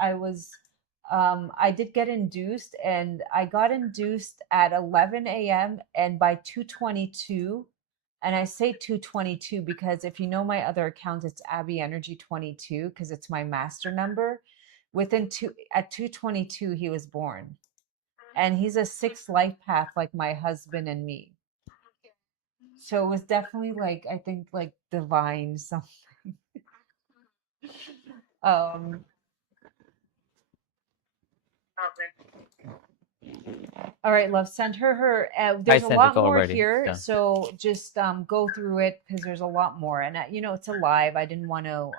I did get induced, and I got induced at 11 a.m. and by 2:22, and I say 2:22 because if you know my other account, it's Abi Energy 22 because it's my master number. At 2:22 he was born, and he's a sixth life path like my husband and me. So it was definitely like, I think, like divine something. Um, all right, love, send her. I There's a sent it lot more already. here, Yeah. so just go through it because there's a lot more. And it's a live. I didn't want to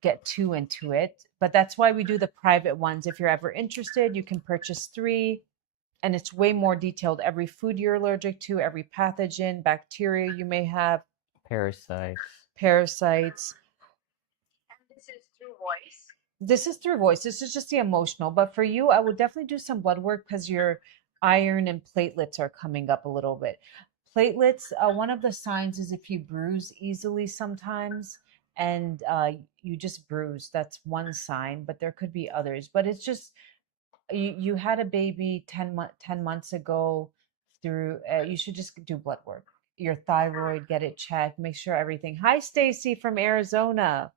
get too into it, but that's why we do the private ones. If you're ever interested, you can purchase 3, and it's way more detailed. Every food you're allergic to, every pathogen, bacteria you may have, Parasites. parasites. And this is through voice. This is through voice. This is just the emotional. But for you, I would definitely do some blood work because your iron and platelets are coming up a little bit. Platelets, one of the signs is if you bruise easily sometimes, and you just bruise. That's one sign, but there could be others. But it's just you had a baby 10 months ago. You should just do blood work. Your thyroid, get it checked, make sure everything. Hi, Stacy from Arizona.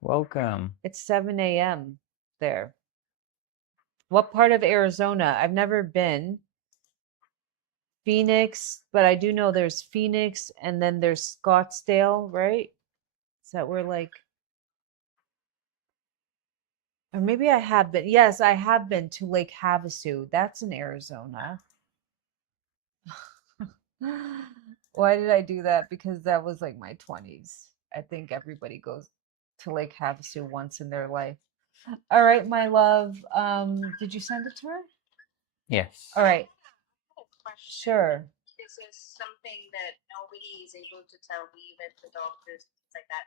Welcome. It's 7 a.m. there. What part of Arizona? I've never been. Phoenix, but I do know there's Phoenix and then there's Scottsdale, right? Is that where like, or maybe I have been. Yes, I have been to Lake Havasu. That's in Arizona. Why did I do that? Because that was like my 20s. I think everybody goes to Lake Havasu once in their life. All right, my love. Did you send it to her? Yes. All right. Sure. Sure. This is something that nobody is able to tell me, even the doctors, things like that.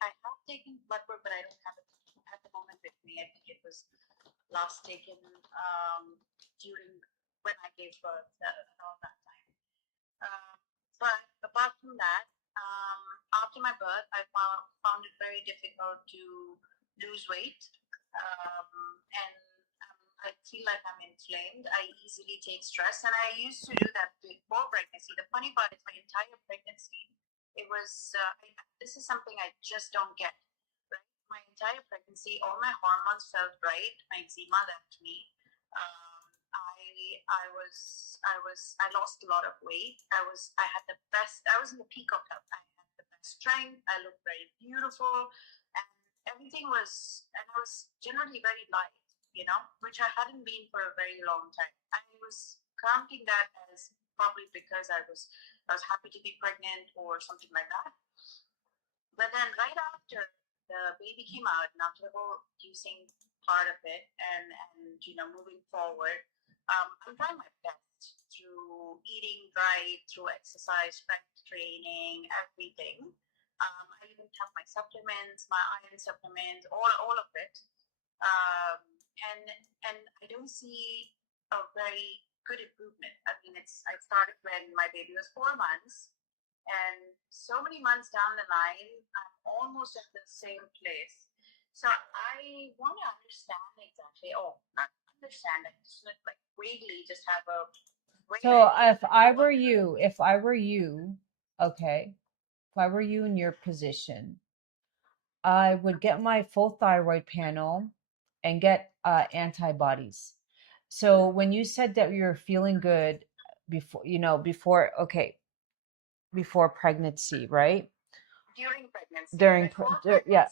I have taken blood work, but I don't have it at the moment with me. I think it was last taken during when I gave birth around that time. But apart from that, after my birth, I found it very difficult to lose weight, and I feel like I'm inflamed. I easily take stress, and I used to do that before pregnancy. The funny part is my entire pregnancy, it was, this is something I just don't get. Right? My entire pregnancy, all my hormones felt right. My eczema left me. I lost a lot of weight. I had the best. I was in the peak of health. I had the best strength. I looked very beautiful, and everything was. And I was generally very light, which I hadn't been for a very long time. I was counting that as probably because I was happy to be pregnant or something like that. But then right after the baby came out, and after the whole using part of it, and moving forward, I'm trying my best through eating right, through exercise, strength training, everything. I even have my supplements, my iron supplements, all of it. And I don't see a very good improvement. I mean, I started when my baby was 4 months, and so many months down the line, I'm almost at the same place. So I want to understand exactly. Oh, not understand. I just like vaguely just have a. So if I were you, okay, if I were you in your position, I would get my full thyroid panel and get antibodies. So when you said that you were feeling good before before pregnancy, right? During pregnancy. During yeah.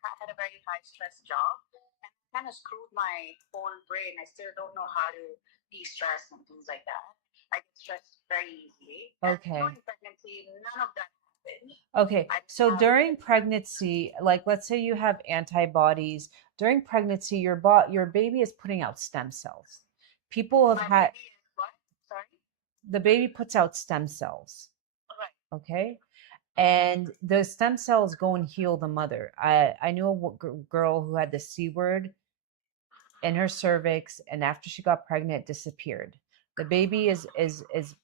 I had a very high stress job, and kind of screwed my whole brain. I still don't know how to de-stress and things like that. I get stressed very easily. Okay. And during pregnancy, none of that happened. Okay, so during pregnancy, like let's say you have antibodies, during pregnancy, your baby is putting out stem cells. People have had. What? Sorry? The baby puts out stem cells. Right. Okay. And the stem cells go and heal the mother. I knew a girl who had the C word in her cervix, and after she got pregnant, it disappeared. The baby is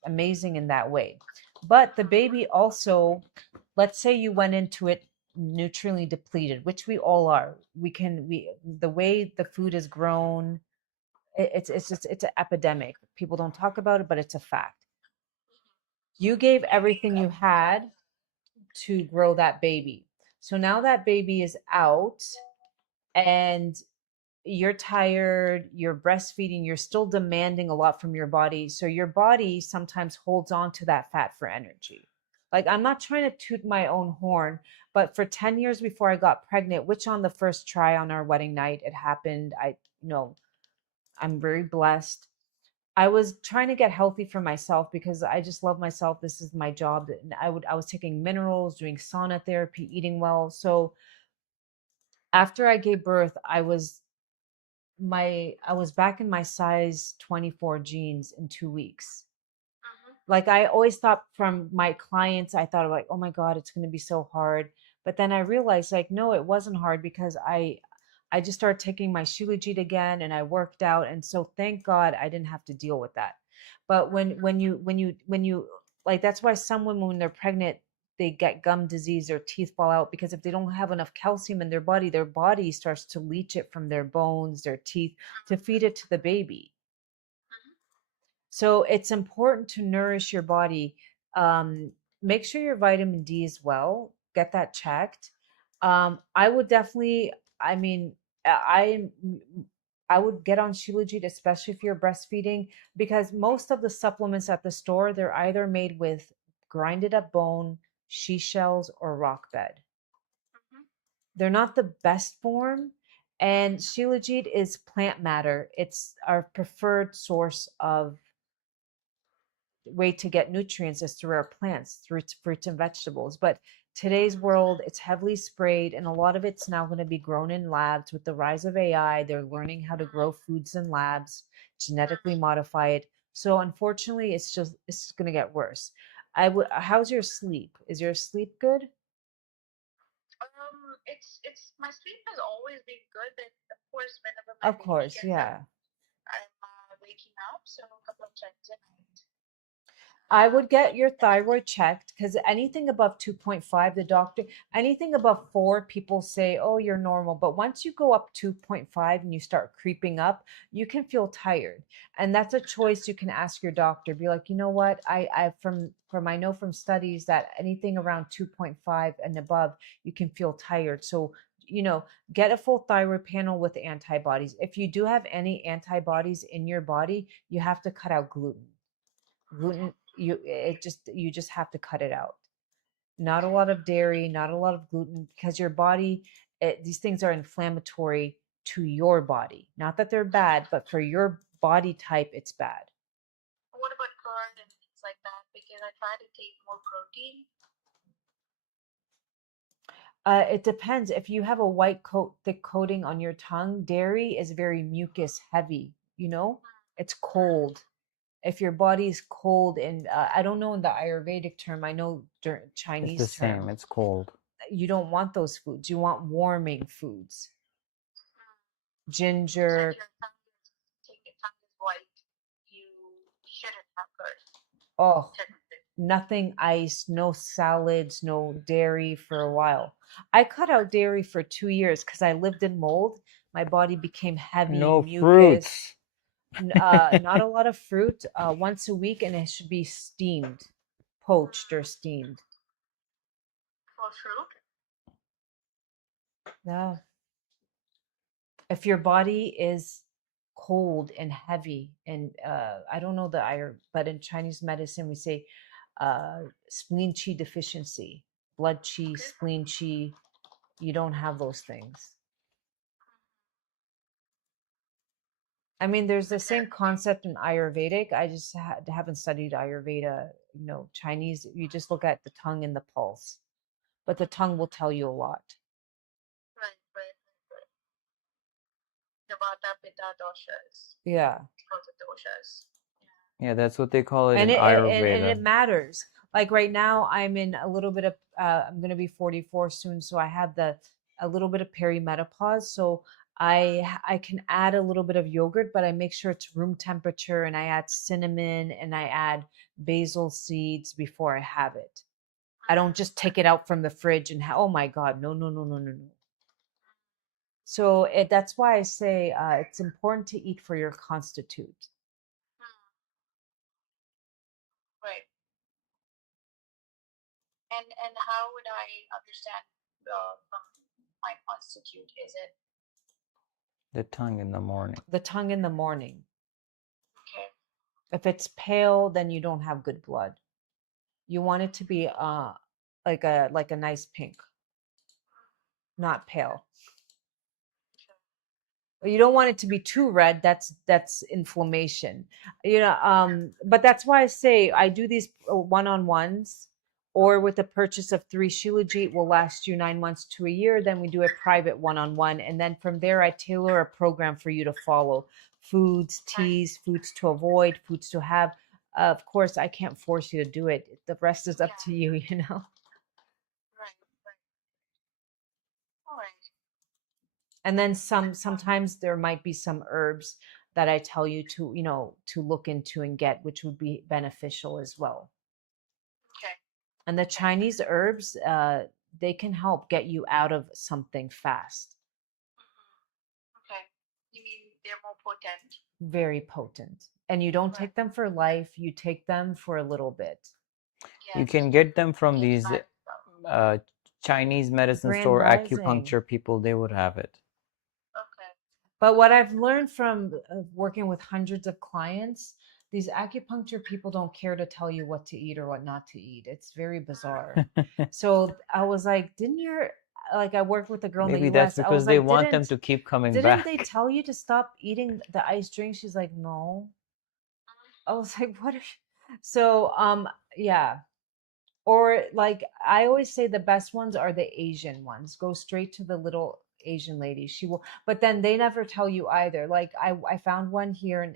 amazing in that way. But the baby also, let's say you went into it nutriently depleted, which we all are. The way the food is grown, it's an epidemic. People don't talk about it, but it's a fact. You gave everything you had to grow that baby. So now that baby is out and you're tired, you're breastfeeding, you're still demanding a lot from your body. So your body sometimes holds on to that fat for energy. Like, I'm not trying to toot my own horn, but for 10 years before I got pregnant, which on the first try on our wedding night, it happened. I'm very blessed. I was trying to get healthy for myself because I just love myself. This is my job. And I was taking minerals, doing sauna therapy, eating well. So after I gave birth, I was back in my size 24 jeans in 2 weeks. Like, I always thought from my clients, I thought like, oh my God, it's going to be so hard. But then I realized like, no, it wasn't hard because I just started taking my Shilajit again and I worked out. And so thank God I didn't have to deal with that. But when you like, that's why some women, when they're pregnant, they get gum disease, their teeth fall out, because if they don't have enough calcium in their body starts to leach it from their bones, their teeth, to feed it to the baby. So it's important to nourish your body. Make sure your vitamin D is well. Get that checked. I would definitely, I mean, I I would get on Shilajit, especially if you're breastfeeding, because most of the supplements at the store, they're either made with grinded up bone, she shells, or rock bed. They're not the best form. And Shilajit is plant matter. It's our preferred source of way to get nutrients is through our plants, through fruits and vegetables. But today's world, it's heavily sprayed, and a lot of it's now going to be grown in labs. With the rise of AI, they're learning how to grow foods in labs, genetically modify it. So unfortunately, it's going to get worse. How's your sleep? Is your sleep good? It's my sleep has always been good, but of course, whenever my Of baby course, gets yeah. up, I'm waking up. So a couple of times a night. I would get your thyroid checked, because anything above 2.5, anything above 4, people say, oh, you're normal. But once you go up 2.5 and you start creeping up, you can feel tired. And that's a choice you can ask your doctor. Be like, you know what? I know from studies that anything around 2.5 and above, you can feel tired. So, get a full thyroid panel with antibodies. If you do have any antibodies in your body, you have to cut out gluten. You just have to cut it out. Not a lot of dairy, not a lot of gluten, because your body, these things are inflammatory to your body. Not that they're bad, but for your body type, it's bad. What about curd and things like that? Because I try to take more protein. It depends. If you have a thick coating on your tongue, dairy is very mucus heavy, it's cold. If your body's cold, and I don't know in the Ayurvedic term, I know It's Chinese the same. term, It's cold. you don't want those foods. You want warming foods. Like Ginger. your tongue is white, you shouldn't have curd. Oh, Technically. nothing ice, no salads, no dairy for a while. I cut out dairy for 2 years because I lived in mold. My body became heavy, No mucus. fruits. Not a lot of fruit. Once a week, and it should be steamed, poached or steamed. For fruit. Yeah. If your body is cold and heavy, and I don't know the iron, but in Chinese medicine we say spleen qi deficiency, blood qi, spleen qi. You don't have those things. I mean, there's the same concept in Ayurvedic. I just haven't studied Ayurveda. Chinese, you just look at the tongue and the pulse, but the tongue will tell you a lot. Right. The Vata, Pitta doshas. Yeah. Or the doshas. Yeah, that's what they call it And in it Ayurveda. matters. Like right now, I'm in a little bit of. I'm going to be 44 soon, so I have a little bit of perimenopause. So I can add a little bit of yogurt, but I make sure it's room temperature, and I add cinnamon and I add basil seeds before I have it. I don't just take it out from the fridge and oh my God, no, no, no, no, no, no. So that's why I say it's important to eat for your constitute. Right. And how would I understand my constitute? Is it The tongue in the morning. The tongue in the morning. okay? If it's pale, then you don't have good blood. You want it to be like a nice pink, not pale. You don't want it to be too red. That's inflammation. But that's why I say I do these one-on-ones, or with the purchase of 3 Shilajit will last you 9 months to a year. Then we do a private one-on-one, and then from there I tailor a program for you to follow. Foods, teas, foods to avoid, foods to have. Of course, I can't force you to do it. The rest is up to you, Right. All right. And then sometimes there might be some herbs that I tell you to look into and get, which would be beneficial as well. Okay. And the Chinese herbs, they can help get you out of something fast. Okay. You mean they're more potent? Very potent. And you don't take them for life, you take them for a little bit. Yes. You can get them from these Chinese medicine Grand store Rising. acupuncture people. They would have it. Okay. But what I've learned from working with hundreds of clients, these acupuncture people don't care to tell you what to eat or what not to eat. It's very bizarre. So I was like, I worked with a girl Maybe in the US. that's because they want them didn't to keep coming didn't back. they tell you to stop eating the iced drink? She's like, no. I was like, what? So, yeah. Or like I always say, the best ones are the Asian ones. Go straight to the little Asian lady. She will, but then they never tell you either. Like I found one here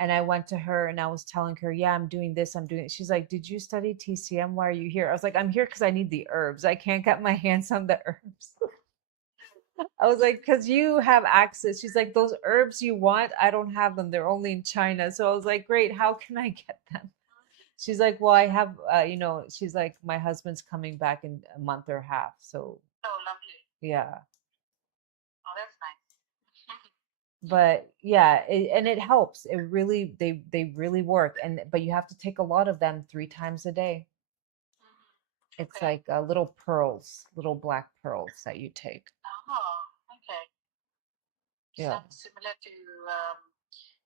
and I went to her and I was telling her, yeah, I'm doing this, I'm doing it. She's like, did you study TCM? Why are you here? I was like, I'm here because I need the herbs. I can't get my hands on the herbs. I was like, because you have access. She's like, those herbs you want, I don't have them. They're only in China. So I was like, great. How can I get them? She's like, well, I have, she's like, my husband's coming back in a month or half. So, Oh, lovely. yeah. Oh, that's nice. But yeah, and it helps. It really, they really work. But you have to take a lot of them 3 times a day. It's Okay. like little pearls, little black pearls that you take. Oh, okay. Yeah. Sounds similar to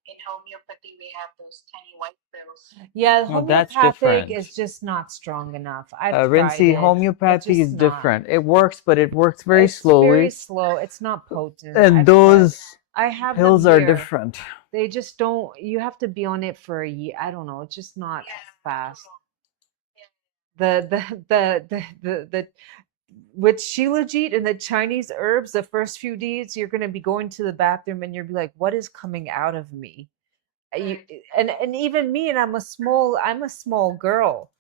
in homeopathy we have those tiny white pills. Yeah, No, that's homeopathic different. is just not strong enough. I've tried Rincy, it. homeopathy It's is not. different. It works, but it works very It's slowly. very slow. It's not potent. And I've those tried. I have pills them are here. different. They just don't. You have to be on it for a year. I don't know. It's just not fast. The with Shilajit and the Chinese herbs, the first few days you're gonna be going to the bathroom and you'll be like, what is coming out of me? And even me, and I'm a small girl,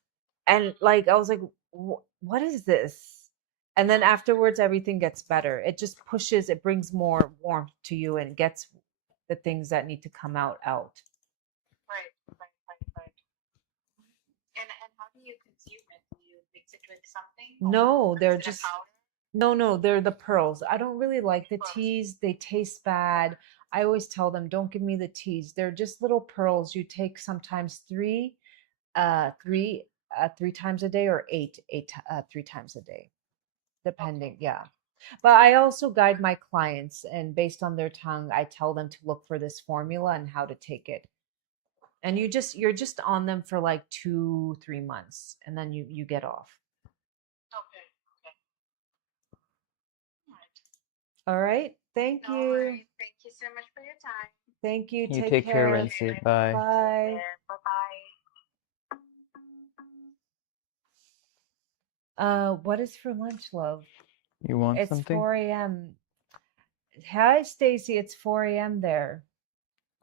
and like I was like, what is this? And then afterwards everything gets better. It just pushes, it brings more warmth to you and gets the things that need to come out. Right. And how do you consume it? Do you mix it with something? No, they're Is it a just powder? no, they're the pearls. I don't really like the Pearls. teas. They taste bad. I always tell them, don't give me the teas. They're just little pearls. You take sometimes three times a day, or 3 times a day, depending. Yeah. But I also guide my clients, and based on their tongue, I tell them to look for this formula and how to take it. And you're just on them for like 2-3 months, and then you get off. Okay. All right. Thank No you. worries. Thank you so much for your time. Thank you. You Take care, care. Rincy. Bye. Bye. Bye. What is for lunch, love? You want It's something? 4 a.m. Hi, Stacy. It's 4 a.m. there.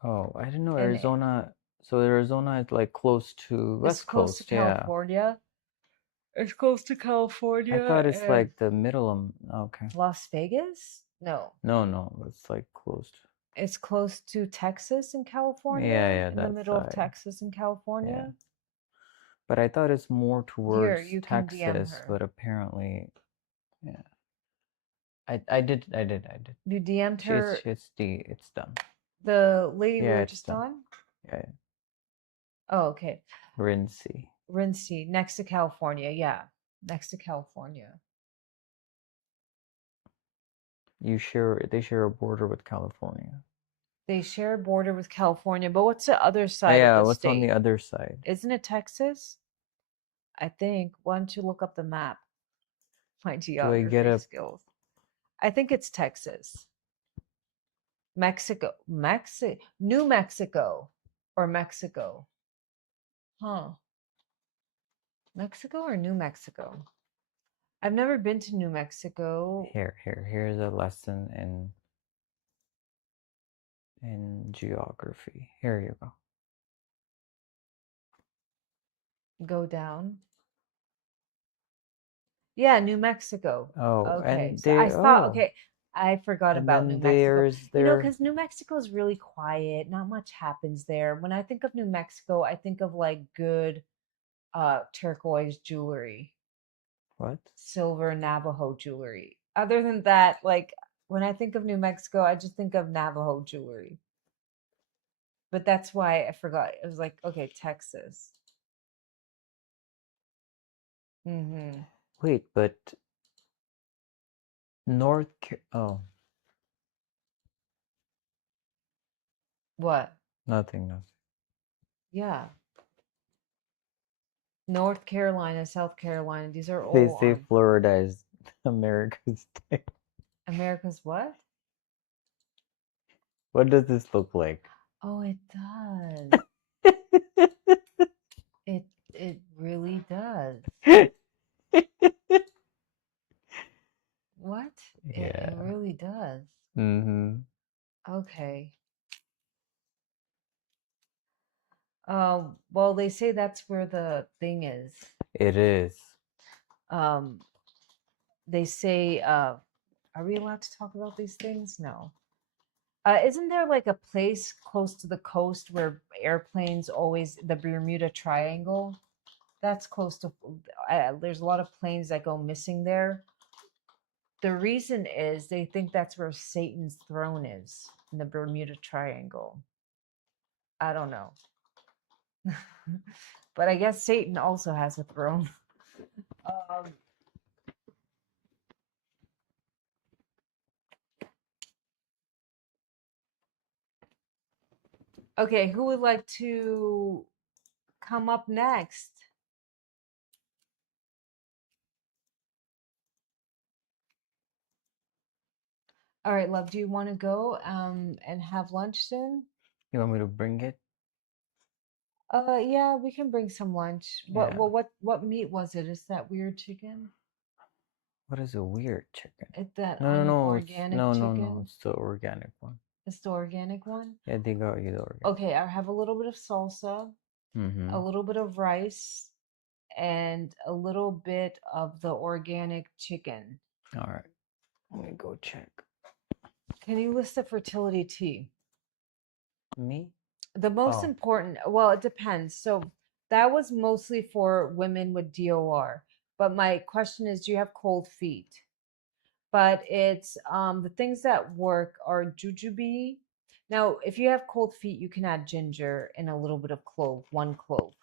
Oh, I didn't know And Arizona. So Arizona is like close to it's West close Coast, to California. It's close to California. I thought it's and like the middle of. Okay. Las Vegas? No. No, it's like close to. It's close to Texas and California. Yeah, in the that middle of side. Texas and California. Yeah. But I thought it's more Here, towards you can DM Texas, her. but apparently, yeah. I did. You DM'd her It's done. the lady we Yeah, were it's just done. on? Yeah, Oh, okay. Rincy. Rincy, next to California. Yeah, next to California. They share a border with California. They share a border with California, but what's the other side Yeah, of the what's state? on the other side? Isn't it Texas? I think. Why don't you look up the map? My geography skills. I think it's Texas. Mexico. New Mexico. Or Mexico. Huh. Mexico or New Mexico? I've never been to New Mexico. Here's a lesson in geography. Here you go. Go down. Yeah, New Mexico. Oh, Okay. and So I thought, okay, I forgot and about then New Mexico. You know, there. because New Mexico is really quiet. Not much happens there. When I think of New Mexico, I think of like good turquoise jewelry, What? silver Navajo jewelry. Other than that, like when I think of New Mexico, I just think of Navajo jewelry. But that's why I forgot. It was like, okay, Texas. Mm-hmm. Wait, but oh, What? nothing. Yeah. North Carolina, South Carolina, these are They all say on Florida is America's state. America's what? What does this look like? Oh, it does. It really does. What? It Yeah. really does. Mm-hmm. Okay. Well, they say that's where the thing is. It is. Um, they say, are we allowed to talk about these things? No. Isn't there like a place close to the coast where airplanes always, the Bermuda Triangle? That's close to, there's a lot of planes that go missing there. The reason is they think that's where Satan's throne is, in the Bermuda Triangle. I don't know. But I guess Satan also has a throne. Um, okay, who would like to come up next? All right, love, do you want to go and have lunch soon? You want me to bring it? Yeah, we can bring some lunch. Yeah. What meat was it? Is that weird chicken? What is a weird chicken? It's that No, unorganic no, chicken? it's the organic one. It's the organic one? Yeah, they got you the organic. Okay, I have a little bit of salsa, Mm-hmm. a little bit of rice, and a little bit of the organic chicken. All right. Let me go check. Can you list the fertility tea? Me? The most important, well, it depends. So that was mostly for women with DOR. But my question is, do you have cold feet? But it's the things that work are jujube. Now, if you have cold feet, you can add ginger and a little bit of clove, one clove.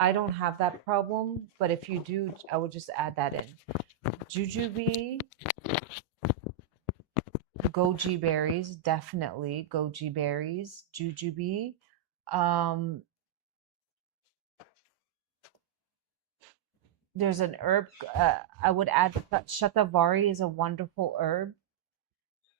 I don't have that problem, but if you do, I would just add that in. Jujube, goji berries, definitely goji berries, jujube. Um, there's an herb. I would add shatavari is a wonderful herb.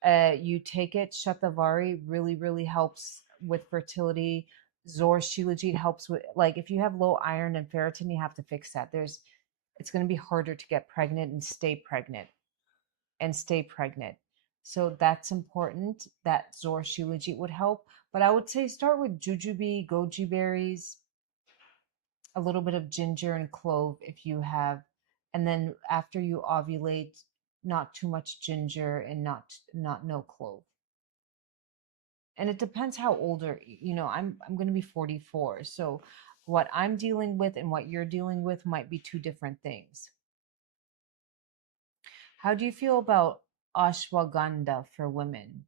You take it. Shatavari really, really helps with fertility. Shilajit helps with, like, if you have low iron and ferritin, you have to fix that. It's going to be harder to get pregnant and stay pregnant So that's important. That Shilajit would help. But I would say start with jujube, goji berries, a little bit of ginger and clove if you have, and then after you ovulate, not too much ginger and not no clove. And it depends how older, I'm going to be 44. So What I'm dealing with and what you're dealing with might be two different things. How do you feel about ashwagandha for women?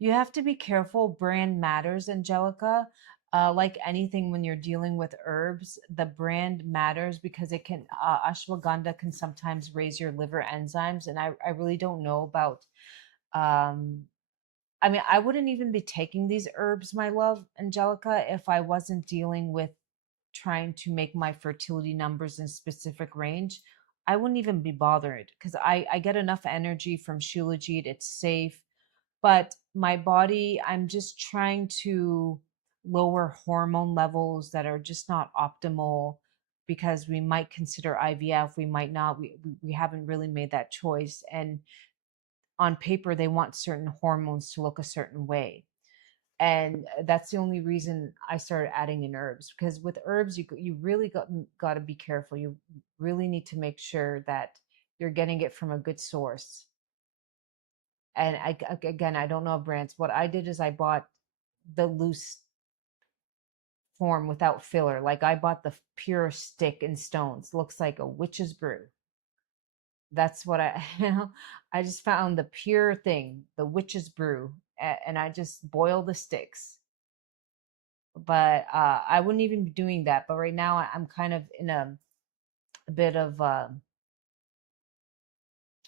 You have to be careful. Brand matters, Angelica. Like anything, when you're dealing with herbs, the brand matters because it can, ashwagandha can sometimes raise your liver enzymes. And I really don't know about, um, I mean, I wouldn't even be taking these herbs, my love, Angelica, if I wasn't dealing with trying to make my fertility numbers in specific range. I wouldn't even be bothered because I get enough energy from Shilajit. It's safe. But my body, I'm just trying to lower hormone levels that are just not optimal because we might consider IVF, we might not. We haven't really made that choice. And on paper, they want certain hormones to look a certain way. And that's the only reason I started adding in herbs, because with herbs you really got to be careful. You really need to make sure that you're getting it from a good source. And again, I don't know brands. What I did is I bought the loose form without filler. Like I bought the pure stick and stones. Looks like a witch's brew. That's what I, I just found the pure thing, the witch's brew, and I just boil the sticks. But I wouldn't even be doing that. But right now I'm kind of in a bit of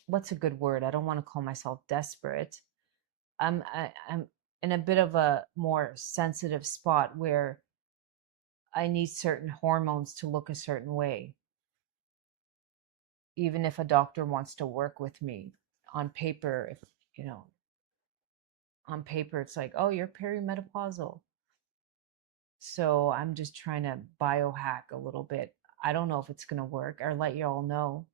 what's a good word? I don't want to call myself desperate. I'm in a bit of a more sensitive spot where I need certain hormones to look a certain way, even if a doctor wants to work with me on paper. If you know, on paper, it's like, oh, you're perimenopausal. So I'm just trying to biohack a little bit. I don't know if it's gonna work. I'll let you all know.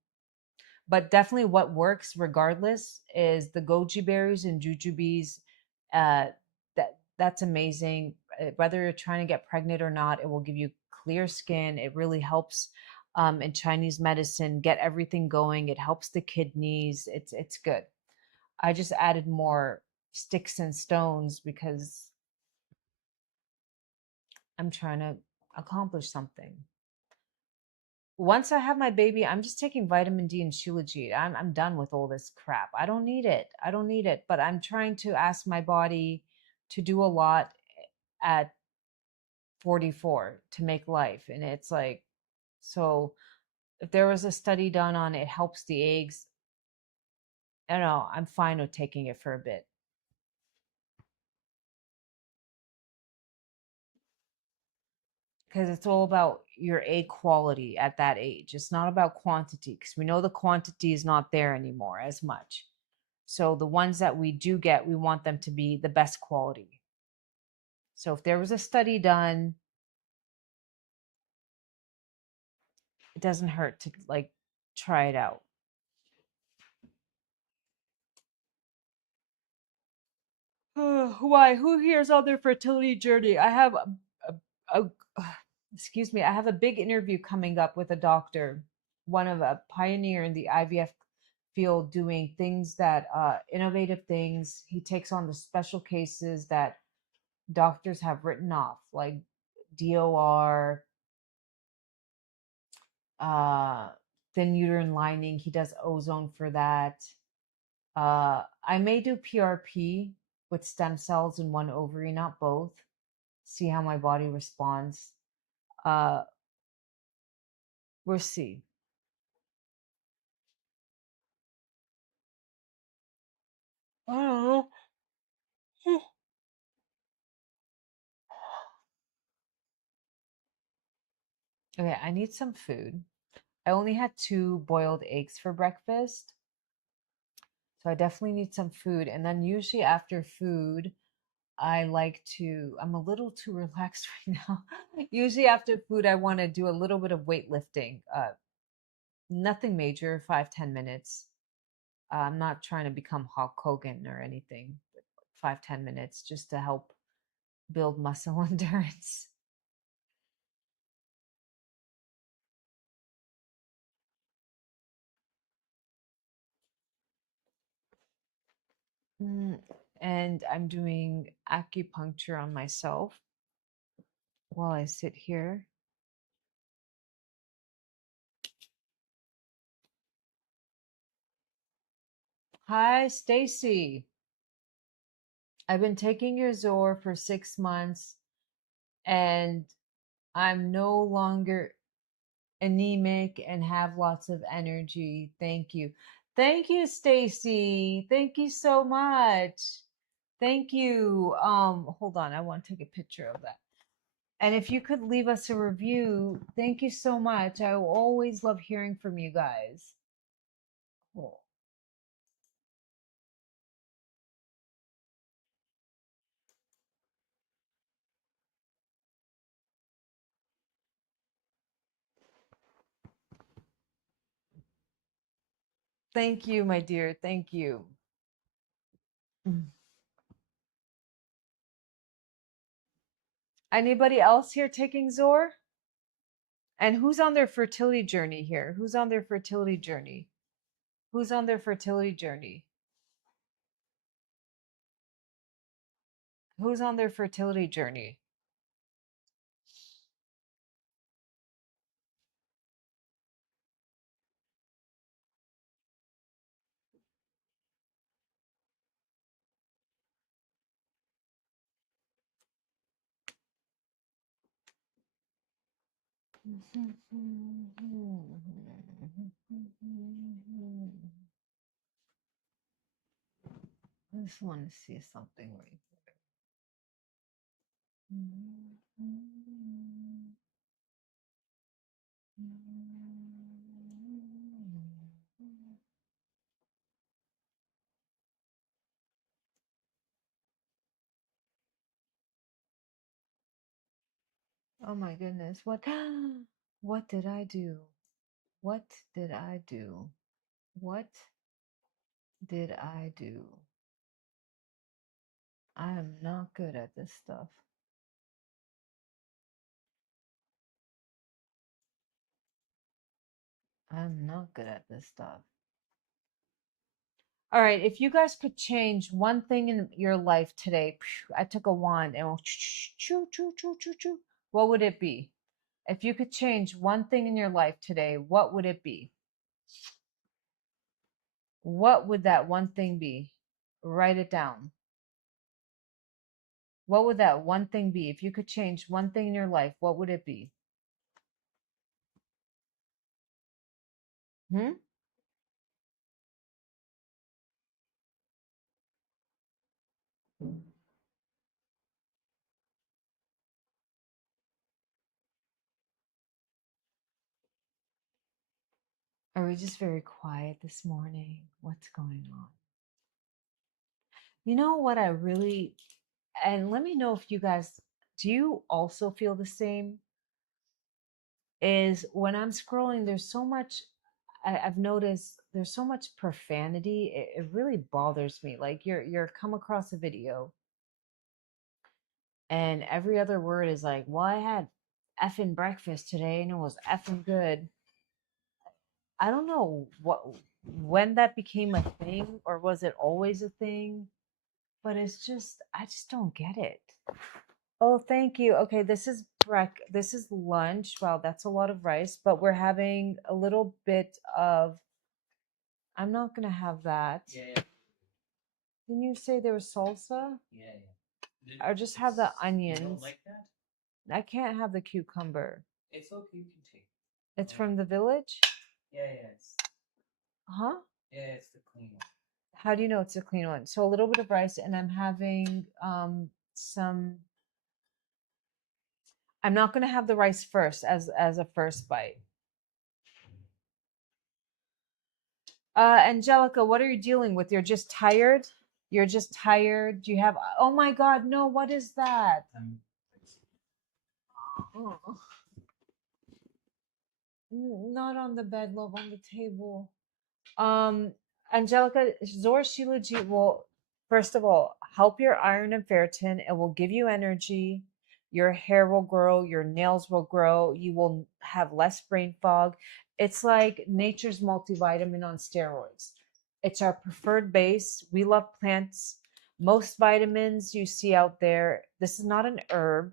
But definitely what works regardless is the goji berries and jujubes. That's amazing. Whether you're trying to get pregnant or not, it will give you clear skin. It really helps in Chinese medicine get everything going. It helps the kidneys. It's good. I just added more sticks and stones because I'm trying to accomplish something. Once I have my baby, I'm just taking vitamin D and Shilajit. I'm done with all this crap. I don't need it. I don't need it. But I'm trying to ask my body to do a lot at 44 to make life. And it's like, so if there was a study done on it helps the eggs, I don't know, I'm fine with taking it for a bit. Because it's all about your egg quality at that age. It's not about quantity because we know the quantity is not there anymore as much. So the ones that we do get, we want them to be the best quality. So if there was a study done, it doesn't hurt to like try it out. Why? Who here's on their fertility journey? I have a excuse me. I have a big interview coming up with a doctor, one of a pioneer in the IVF field, doing things that innovative things. He takes on the special cases that doctors have written off, like DOR, uh, thin uterine lining. He does ozone for that. I may do PRP with stem cells in one ovary, not both. See how my body responds. Uh, we'll see. I don't know. Okay, I need some food. I only had two boiled eggs for breakfast. So I definitely need some food. And then usually after food, I like to, I'm a little too relaxed right now. Usually after food, I want to do a little bit of weightlifting. Nothing major, 5-10 minutes. I'm not trying to become Hulk Hogan or anything, but 5-10 minutes just to help build muscle endurance. Mm, and I'm doing acupuncture on myself. while I sit here. Hi, Stacy. I've been taking your Zor for 6 months and I'm no longer anemic and have lots of energy. Thank you. Thank you, Stacy. Thank you so much. Thank you. Hold on, I want to take a picture of that. And if you could leave us a review, thank you so much. I will always love hearing from you guys. Cool. Thank you, my dear. Thank you. Anybody else here taking Zor? And who's on their fertility journey here? Who's on their fertility journey? Who's on their fertility journey? Who's on their fertility journey? I just want to see something right here. Oh my goodness. What did I do? What did I do? What did I do? I am not good at this stuff. I'm not good at this stuff. All right, if you guys could change one thing in your life today, I took a wand and went choo choo choo choo choo. What would it be? If you could change one thing in your life today, what would it be? What would that one thing be? Write it down. What would that one thing be? If you could change one thing in your life, what would it be? Hmm? Are we just very quiet this morning? What's going on? You know what I really, and let me know if you guys, do you also feel the same? Is when I'm scrolling, there's so much, I've noticed there's so much profanity. It really bothers me. Like you're come across a video and every other word is like, well, I had effing breakfast today and it was effing good. I don't know when that became a thing or was it always a thing, but it's just I just don't get it. Oh, thank you. Okay, this is lunch. Wow, that's a lot of rice, but we're having a little bit of I'm not gonna have that. Yeah. Didn't you say there was salsa? Yeah. Or just have the onions. You don't like that? I can't have the cucumber. It's okay, you can take it. It's from the village? Yeah, yeah. Huh? Yeah, it's the clean one. How do you know it's a clean one? So a little bit of rice, and I'm having some. I'm not gonna have the rice first as a first bite. Angelica, what are you dealing with? You're just tired? You're just tired? Do you have, oh my God, no, what is that? Oh, not on the bed, love, on the table. Um, Angelica, Zor Shilajit will, first of all, help your iron and ferritin. It will give you energy. Your hair will grow. Your nails will grow. You will have less brain fog. It's like nature's multivitamin on steroids. It's our preferred base. We love plants. Most vitamins you see out there, this is not an herb.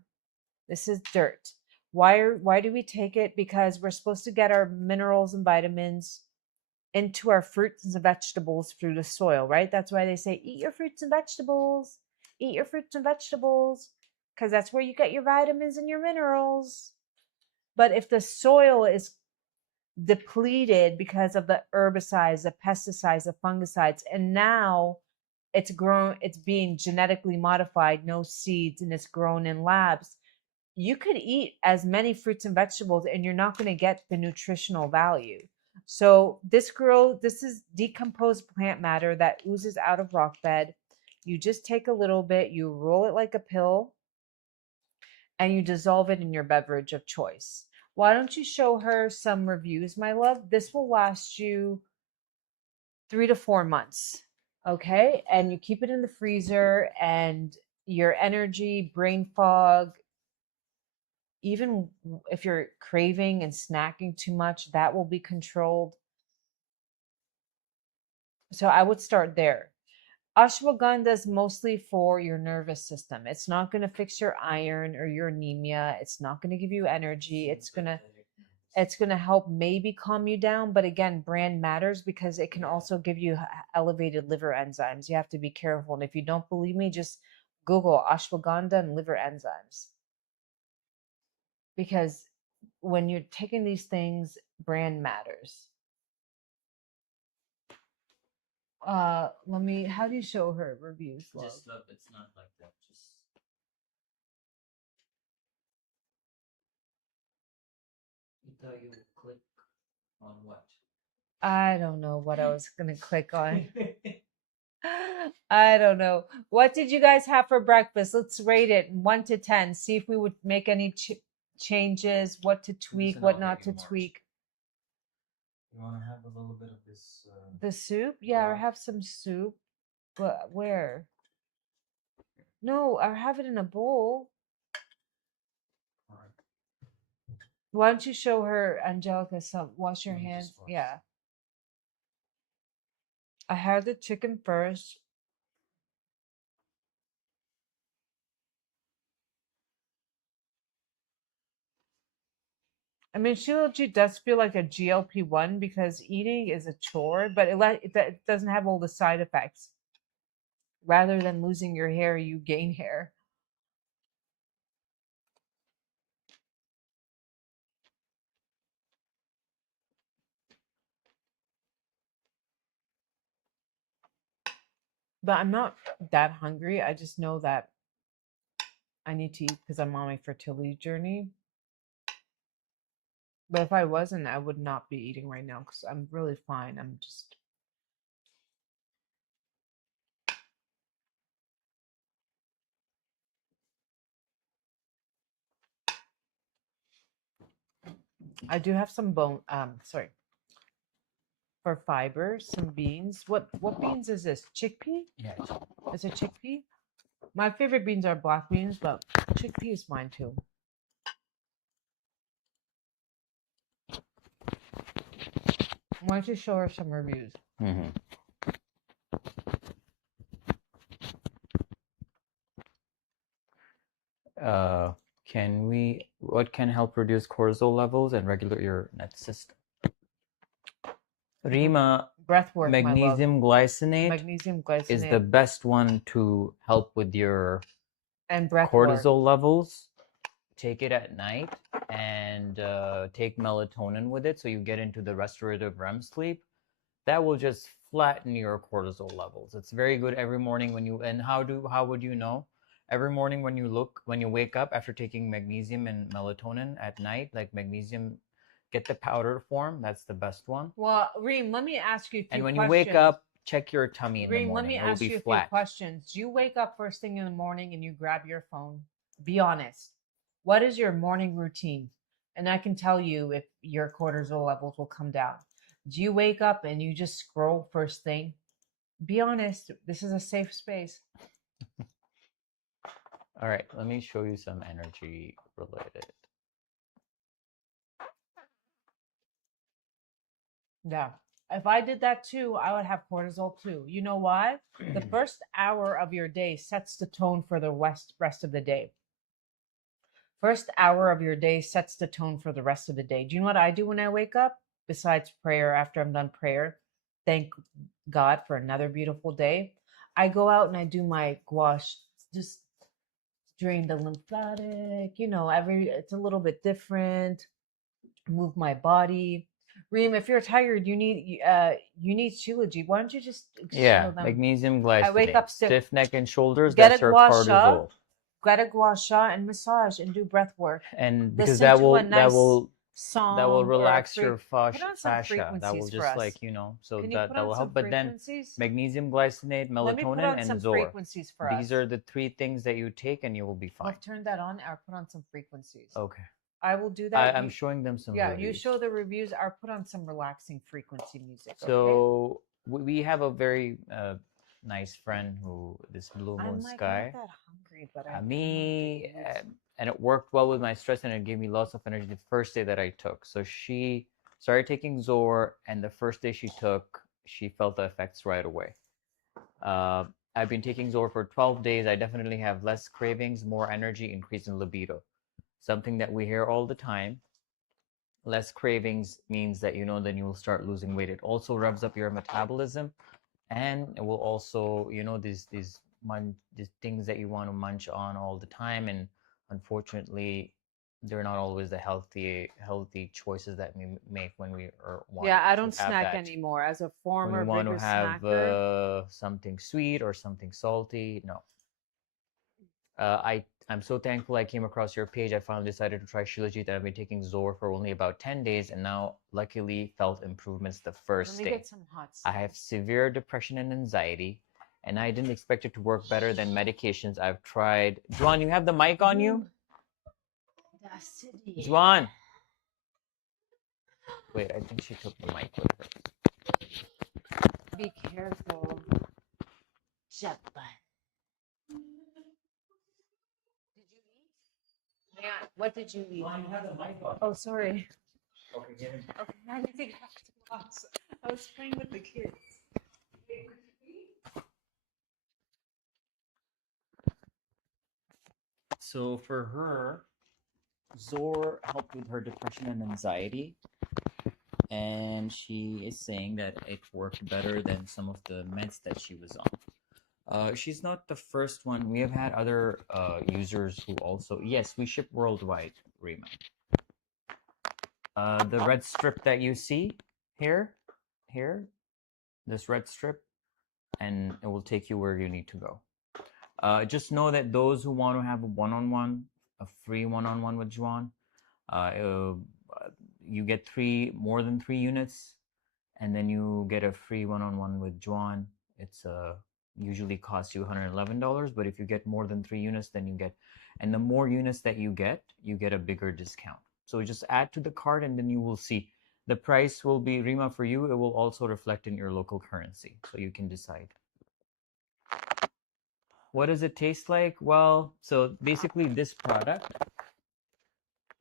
This is dirt. Why do we take it? Because we're supposed to get our minerals and vitamins into our fruits and vegetables through the soil, right? That's why they say eat your fruits and vegetables. Eat your fruits and vegetables, because that's where you get your vitamins and your minerals. But if the soil is depleted because of the herbicides, the pesticides, the fungicides, and now it's being genetically modified, no seeds, and it's grown in labs. You could eat as many fruits and vegetables and you're not going to get the nutritional value. So this is decomposed plant matter that oozes out of rock bed. You just take a little bit, you roll it like a pill, and you dissolve it in your beverage of choice. Why don't you show her some reviews, my love? This will last you 3 to 4 months. Okay. And you keep it in the freezer, and your energy, brain fog, even if you're craving and snacking too much, that will be controlled. So I would start there. Ashwagandha is mostly for your nervous system. It's not going to fix your iron or your anemia. It's not going to give you energy. It's going to help maybe calm you down, but again, brand matters because it can also give you elevated liver enzymes. You have to be careful. And if you don't believe me, just Google ashwagandha and liver enzymes. Because when you're taking these things, brand matters. How do you show her reviews, love? Just love, it's not like that. Just you thought you would click on what? I don't know what I was gonna click on. I don't know. What did you guys have for breakfast? Let's rate it 1 to 10. See if we would make any changes, what to tweak, what not to tweak. You want to have a little bit of this? The soup? Yeah, I broth? have some soup. But where? No, I have it in a bowl. All right. Why don't you show her, Angelica, some wash your Let me hands? just wash. Yeah. I had the chicken first. I mean, Shilajit does feel like a GLP-1 because eating is a chore, but it doesn't have all the side effects. Rather than losing your hair, you gain hair. But I'm not that hungry. I just know that I need to eat because I'm on my fertility journey. But if I wasn't, I would not be eating right now because I'm really fine. I do have some for fiber, some beans. What beans is this? Chickpea? Yeah. Is it chickpea? My favorite beans are black beans, but chickpea is mine too. Why don't you show her some reviews? Mm-hmm. What can help reduce cortisol levels and regulate your net system? Rima, Breath work, magnesium glycinate magnesium is glycinate the best one to help with your and breath cortisol work. levels. Take it at night and take melatonin with it so you get into the restorative REM sleep. That will just flatten your cortisol levels. It's very good every morning how would you know? Every morning when you wake up after taking magnesium and melatonin at night, like magnesium, get the powder form. That's the best one. Well, Reem, let me ask you a few And when questions. you wake up, check your tummy in the Reem, let morning. me It will ask be you a flat. few questions. Do you wake up first thing in the morning and you grab your phone? Be honest. What is your morning routine? And I can tell you if your cortisol levels will come down. Do you wake up and you just scroll first thing? Be honest. This is a safe space. All right, let me show you some energy related. Yeah. If I did that too, I would have cortisol too. You know why? The first hour of your day sets the tone for the rest of the day. First hour of your day sets the tone for the rest of the day. Do you know what I do when I wake up? Besides prayer, after I'm done prayer, thank God for another beautiful day. I go out and I do my gouache, just drain the lymphatic, it's a little bit different. Move my body. Reem, if you're tired, you need Shilajit. Why don't you just Yeah, show them? magnesium I wake glycinate. up stiff. Stiff neck and shoulders, Get that's a our gua sha, cortisol. get a gua sha and massage and do breath work. And because Listen that to will a nice song, that song will or a relax your put on some fascia. That will frequencies for just us. so Can you that put that on will some help. But then frequencies? magnesium glycinate, Let me put melatonin, on and some Zor. frequencies for These us. are the 3 things that you take and you will be fine. I've turned that on. I'll put on some frequencies. Okay. I will do that. I'm showing them some Yeah, reviews. you show the reviews. I'll put on some relaxing frequency music. Okay? So we have a very nice friend who, this Blue Moon I'm like Sky. not that hungry, but I Me, and it worked well with my stress and it gave me lots of energy the first day that I took. So she started taking Zor, and the first day she took, she felt the effects right away. I've been taking Zor for 12 days. I definitely have less cravings, more energy, increase in libido. Something that we hear all the time. Less cravings means that, then you will start losing weight. It also revs up your metabolism, and it will also, these things that you want to munch on all the time, and unfortunately they're not always the healthy choices that we make when we want I to don't have snack that. anymore. As a When former you want to rigorous have snacker, something sweet or something salty, no. I'm so thankful I came across your page. I finally decided to try Shilajit, and I've been taking Zor for only about 10 days, and now luckily felt improvements the first let me day. get some hot I sauce. have severe depression and anxiety, and I didn't expect it to work better than medications I've tried. Juan, you have the mic on you? Juan! Wait, I think she took the mic with her. Be careful. Japan. Did you eat? Yeah. What did you eat? Juan, you have the mic on. Oh, sorry. Okay, get in. Okay, I need to get back to class. I was playing with the kids. So for her, Zor helped with her depression and anxiety, and she is saying that it worked better than some of the meds that she was on. She's not the first one. We have had other users who also, yes, we ship worldwide, Rima. The red strip that you see here, this red strip, and it will take you where you need to go. Just know that those who want to have a free one-on-one with Juan, you get more than 3 units, and then you get a free one-on-one with Juan. It's usually costs you $111, but if you get more than 3 units, then you get, and the more units that you get a bigger discount. So just add to the cart, and then you will see the price will be, Rima, for you, it will also reflect in your local currency, so you can decide. What does it taste like? Well, so basically this product,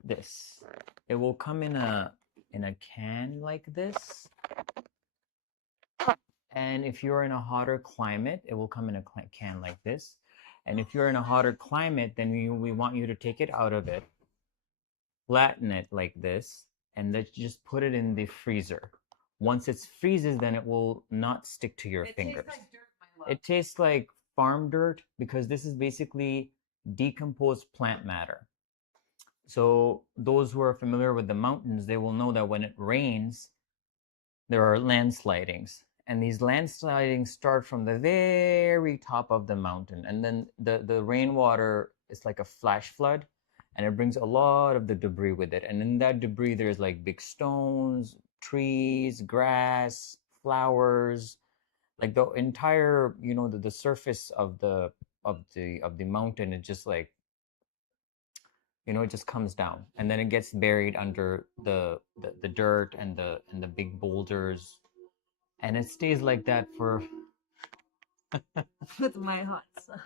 it will come in a can like this. And if you're in a hotter climate, it will come in a can like this. And if you're in a hotter climate, then we want you to take it out of it, flatten it like this, and then just put it in the freezer. Once it freezes, then it will not stick to your fingers. Tastes like dirt, my love. It tastes like farm dirt because this is basically decomposed plant matter. So those who are familiar with the mountains, they will know that when it rains, there are landslidings. And these landslidings start from the very top of the mountain. And then the rainwater is like a flash flood, and it brings a lot of the debris with it. And in that debris, there's like big stones, trees, grass, flowers, like the entire, the surface of the mountain. It just like, it just comes down, and then it gets buried under the dirt and the big boulders, and it stays like that for With my hot sauce.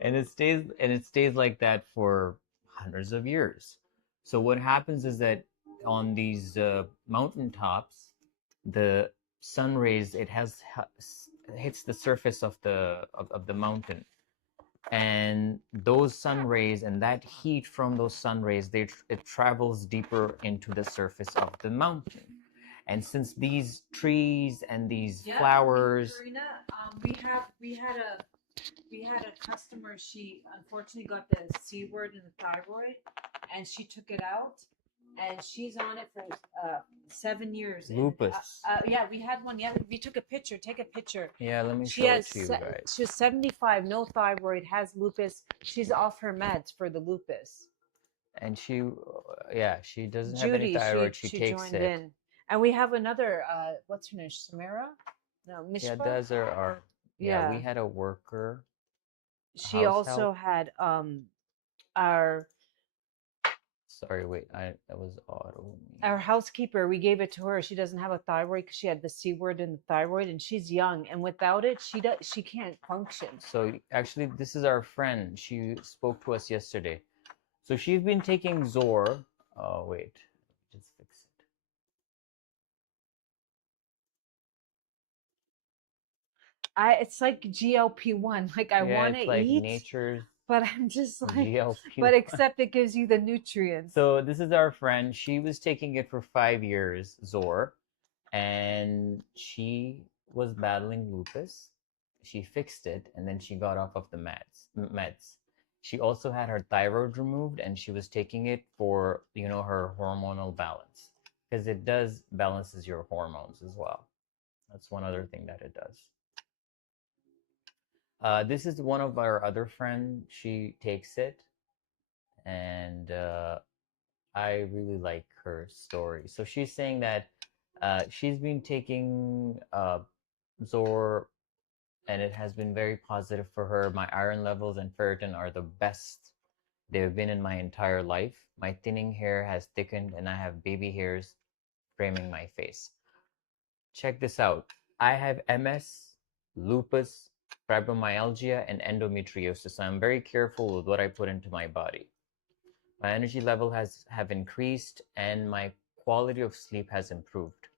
and it stays like that for hundreds of years. So what happens is that on these mountain tops, the sun rays, hits the surface of the mountain, and those sun rays and that heat from those sun rays, it travels deeper into the surface of the mountain. And since these trees and these flowers, Karina, we had a customer. She unfortunately got the C word in the thyroid, and she took it out, and she's on it for 7 years. lupus. Yeah, we had one. Yeah, we took a picture. Take a picture. Yeah, let me She show it has to you guys. she was 75, no thyroid, has lupus. She's off her meds for the lupus. And she, yeah, she doesn't have any Judy, thyroid. She she takes joined it. in, and we have another. What's her name? Samara? No, Yeah, Mishpa. those are our. Yeah, we Yeah. had a worker. She house also help. had our Sorry, wait, that was auto. our housekeeper. We gave it to her. She doesn't have a thyroid because she had the C word in the thyroid, and she's young, and without it, she can't function. So actually, this is our friend. She spoke to us yesterday. So she's been taking Zor. Oh wait, just fix it. It's like GLP-1. Like I Yeah, want to it's like eat, nature's but I'm just like, GLP. but except it gives you the nutrients. So this is our friend. She was taking it for 5 years, Zor, and she was battling lupus. She fixed it, and then she got off of the meds. She also had her thyroid removed, and she was taking it for, her hormonal balance, because it does balances your hormones as well. That's one other thing that it does. This is one of our other friend. She takes it, and I really like her story. So she's saying that she's been taking Zor, and it has been very positive for her. My iron levels and ferritin are the best they've been in my entire life. My thinning hair has thickened, and I have baby hairs framing my face. Check this out. I have MS, lupus, fibromyalgia, and endometriosis. So I'm very careful with what I put into my body. My energy level have increased, and my quality of sleep has improved.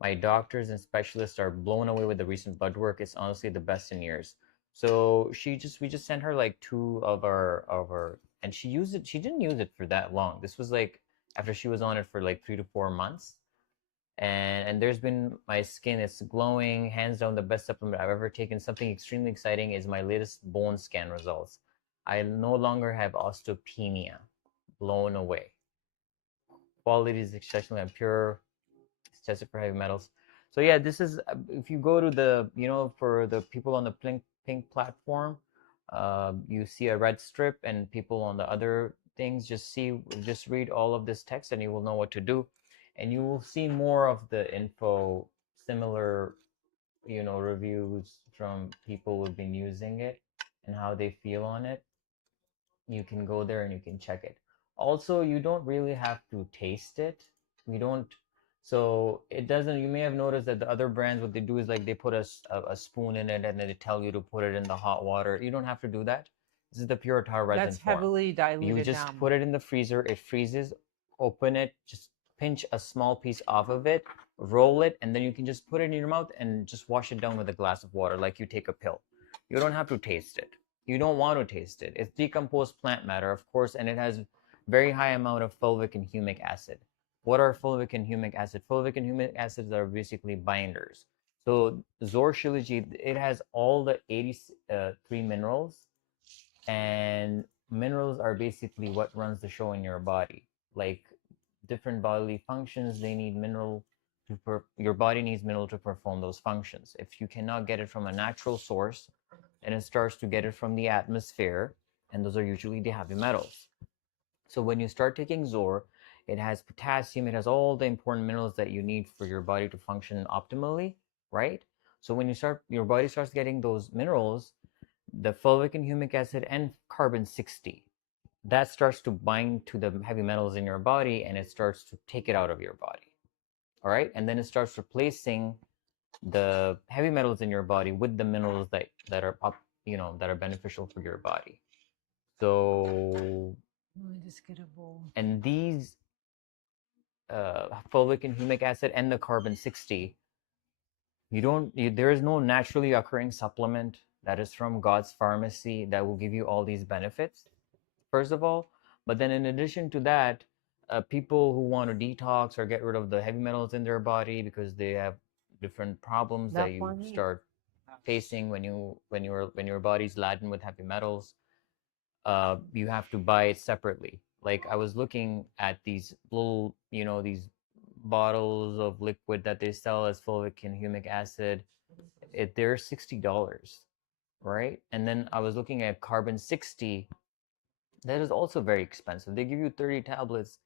My doctors and specialists are blown away with the recent blood work. It's honestly the best in years. So we just sent her like two of our, and she used it. She didn't use it for that long. This was like after she was on it for like 3 to 4 months. And there's been, my skin is glowing, hands down the best supplement I've ever taken. Something extremely exciting is my latest bone scan results. I no longer have osteopenia. Blown away. Quality is exceptionally pure. It's tested for heavy metals. So yeah, this is, if you go to the, for the people on the pink platform, you see a red strip, and people on the other things just read all of this text, and you will know what to do, and you will see more of the info, similar, reviews from people who've been using it and how they feel on it. You can go there and you can check it. Also, you don't really have to taste it. We don't. So it doesn't. You may have noticed that the other brands, what they do is like they put a spoon in it, and then they tell you to put it in the hot water. You don't have to do that. This is the pure tar resin That's form. heavily diluted You just down. put it in the freezer. It freezes. Open it. Just pinch a small piece off of it. Roll it, and then you can just put it in your mouth and just wash it down with a glass of water, like you take a pill. You don't have to taste it. You don't want to taste it. It's decomposed plant matter, of course, and it has very high amount of fulvic and humic acid. What are fulvic and humic acid? Fulvic and humic acids are basically binders. So Zor Shilajit, it has all the 83 minerals, and minerals are basically what runs the show in your body. Like different bodily functions, they need mineral your body needs mineral to perform those functions. If you cannot get it from a natural source, and it starts to get it from the atmosphere, and those are usually the heavy metals. So when you start taking Zor, it has potassium, it has all the important minerals that you need for your body to function optimally, right? So when your body starts getting those minerals, the fulvic and humic acid and carbon 60, that starts to bind to the heavy metals in your body, and it starts to take it out of your body. All right, and then it starts replacing the heavy metals in your body with the minerals that are up, that are beneficial for your body. So, Let me just get a bowl. and these fulvic and humic acid and the carbon 60, there is no naturally occurring supplement that is from God's pharmacy that will give you all these benefits, first of all. But then in addition to that, people who want to detox or get rid of the heavy metals in their body because they have different problems that you start facing when your body's laden with heavy metals, you have to buy it separately. Like I was looking at these little, these bottles of liquid that they sell as fulvic and humic acid. They're $60, right? And then I was looking at carbon 60. That is also very expensive. They give you 30 tablets,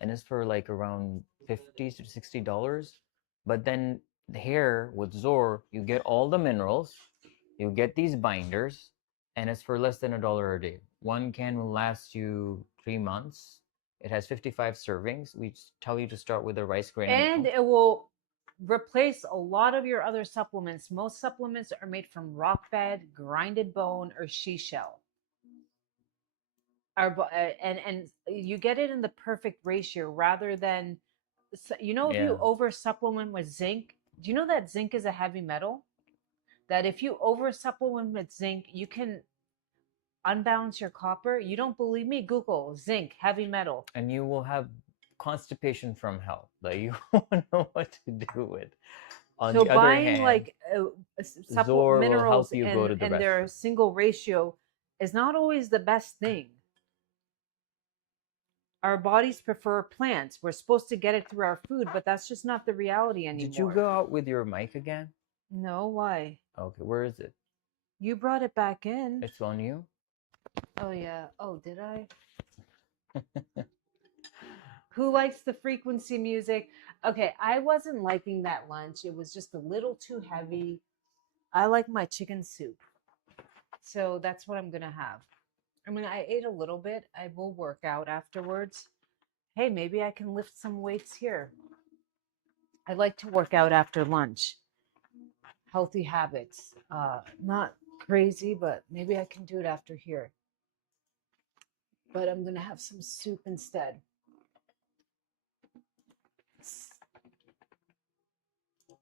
and it's for like around $50 to $60. But then here with Zor, you get all the minerals, you get these binders, and it's for less than $1 a day. One can will last you 3 months. It has 55 servings. We tell you to start with a rice grain And milk. it will replace a lot of your other supplements. Most supplements are made from rock bed, grinded bone, or she shell. And you get it in the perfect ratio rather than, if Yeah. you over supplement with zinc, do you know that zinc is a heavy metal? That if you over supplement with zinc, you can unbalance your copper. You don't believe me? Google zinc, heavy metal. And you will have constipation from hell that you won't know what to do with. On So the other buying hand, like Zor will minerals help you go to the and their restroom. single ratio is not always the best thing. Our bodies prefer plants. We're supposed to get it through our food, but that's just not the reality anymore. Did you go out with your mic again? No, why? Okay, where is it? You brought it back in. It's on you? Oh, yeah. Oh, did I? Who likes the frequency music? Okay, I wasn't liking that lunch. It was just a little too heavy. I like my chicken soup. So that's what I'm going to have. I mean, I ate a little bit. I will work out afterwards. Hey, maybe I can lift some weights here. I like to work out after lunch. Healthy habits. Not crazy, but maybe I can do it after here. But I'm going to have some soup instead.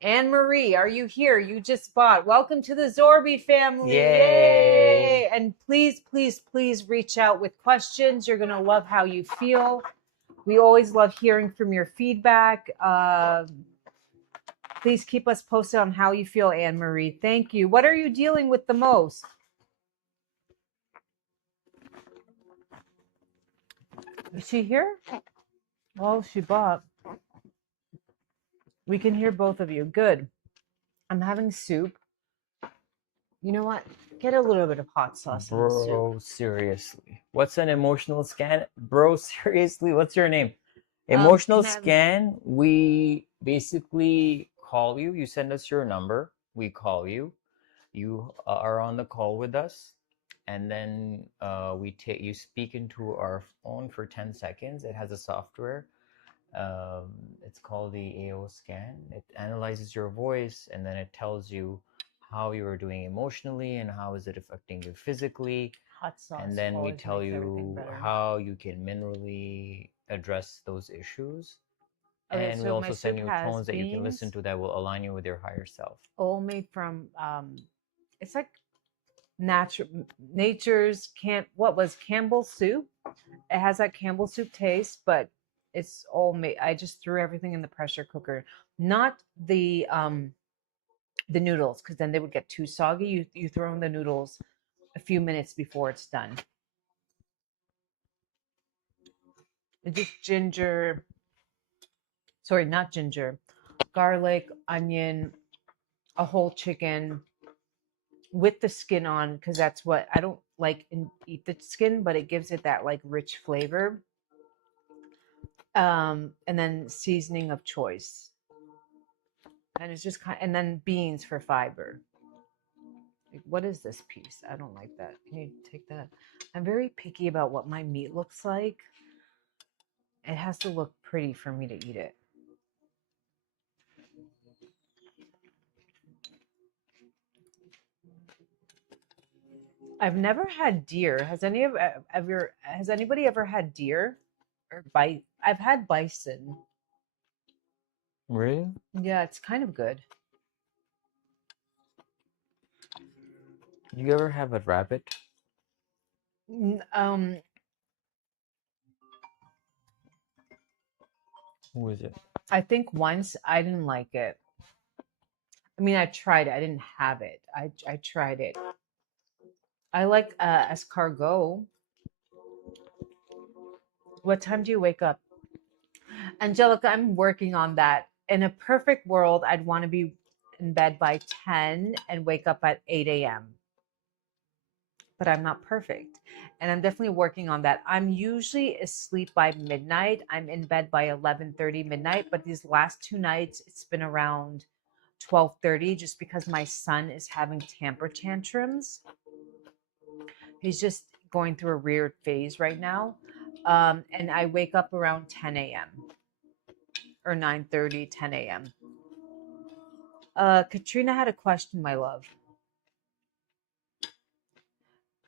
Anne Marie, are you here? You just bought. Welcome to the Zorby family. Yay. And please, please, please reach out with questions. You're going to love how you feel. We always love hearing from your feedback. Please keep us posted on how you feel, Anne Marie. Thank you. What are you dealing with the most? Is she here? Well, she bought. We can hear both of you. Good. I'm having soup. You know what? Get a little bit of hot sauce in the soup. Bro, seriously. What's an emotional scan? Bro, seriously, what's your name? Emotional scan, we basically call you. You send us your number. We call you. You are on the call with us. And then you speak into our phone for 10 seconds. It has a software. It's called the AO scan. It analyzes your voice and then it tells you how you are doing emotionally and how is it affecting you physically. Hot sauce. And then we always tell makes everything you better. how you can minerally address those issues. Okay, And we so also my send soup you has tones that you can listen beans. to that will align you with your higher self. All made from it's like nature's Campbell soup. It has that Campbell soup taste, but it's all made. I just threw everything in the pressure cooker, not the noodles, because then they would get too soggy. You throw in the noodles a few minutes before it's done. It's just ginger. Sorry, not ginger. Garlic, onion, a whole chicken with the skin on, because that's what I don't like eat the skin, but it gives it that like rich flavor. And then seasoning of choice, and it's just and then beans for fiber. Like, what is this piece? I don't like that. Can you take that? I'm very picky about what my meat looks like. It has to look pretty for me to eat it. I've never had deer. Has anybody ever had deer or I've had bison. Really? Yeah, it's kind of good. You ever have a rabbit? N- Who is it? I think once I didn't like it. I mean, I tried it. I didn't have it. I tried it. I like escargot. What time do you wake up? Angelica, I'm working on that. In a perfect world, I'd want to be in bed by 10 and wake up at 8 a.m. But I'm not perfect. And I'm definitely working on that. I'm usually asleep by midnight. I'm in bed by 11:30 midnight, but these last 2 nights it's been around 12:30 just because my son is having temper tantrums. He's just going through a weird phase right now. And I wake up around 10 a.m. or 9:30, 10 a.m. Katrina had a question, my love.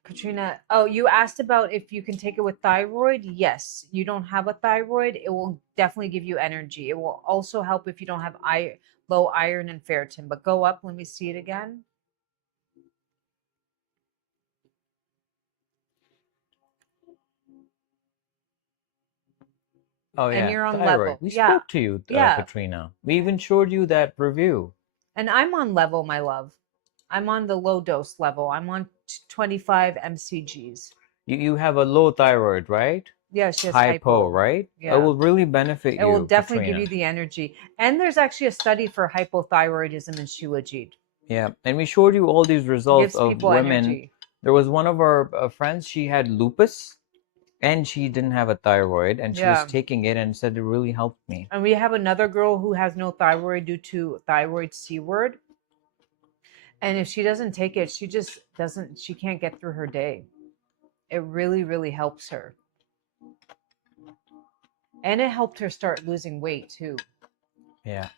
Katrina, oh, you asked about if you can take it with thyroid. Yes, you don't have a thyroid. It will definitely give you energy. It will also help if you don't have low iron and ferritin. But go up. Let me see it again. Oh And yeah, you're on thyroid. level. We Yeah. spoke to you, Yeah. Katrina. We even showed you that review. And I'm on level, my love. I'm on the low dose level. I'm on 25 mcgs. You have a low thyroid, right? Yeah, she has Hypo, hypo. right? Yeah. It will really benefit It you, will definitely give Katrina. you the energy. And there's actually a study for hypothyroidism in Shilajit. Yeah, and we showed you all these results Gives of people women. energy. There was one of our friends, she had lupus and she didn't have a thyroid and she was Yeah. taking it and said it really helped me. And we have another girl who has no thyroid due to thyroid C word. And if she doesn't take it, she just doesn't, she can't get through her day. It really, really helps her. And it helped her start losing weight too. Yeah.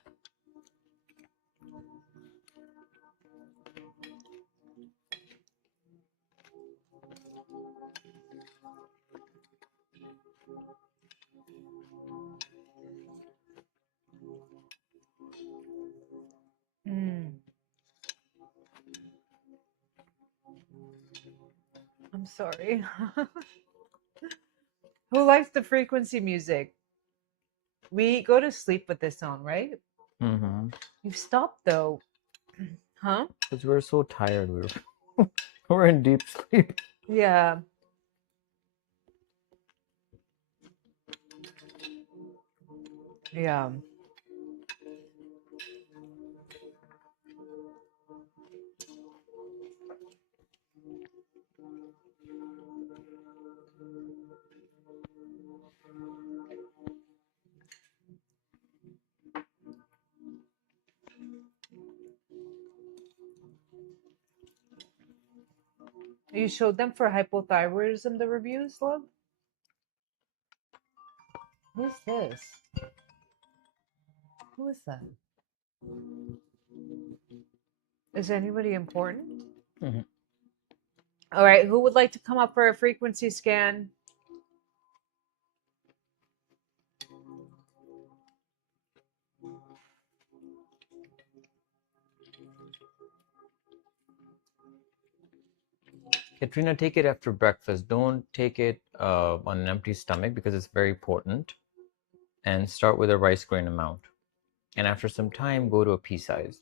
I'm sorry. Who likes the frequency music? We go to sleep with this on, right? Mm-hmm. You've stopped though. Huh? Because we're so tired. We're in deep sleep. Yeah. Yeah. You showed them for hypothyroidism the reviews, love? Who's this? Who is that? Is anybody important? Mhm. All right. Who would like to come up for a frequency scan? Katrina, take it after breakfast. Don't take it on an empty stomach because it's very potent. And start with a rice grain amount. And after some time, go to a pea size.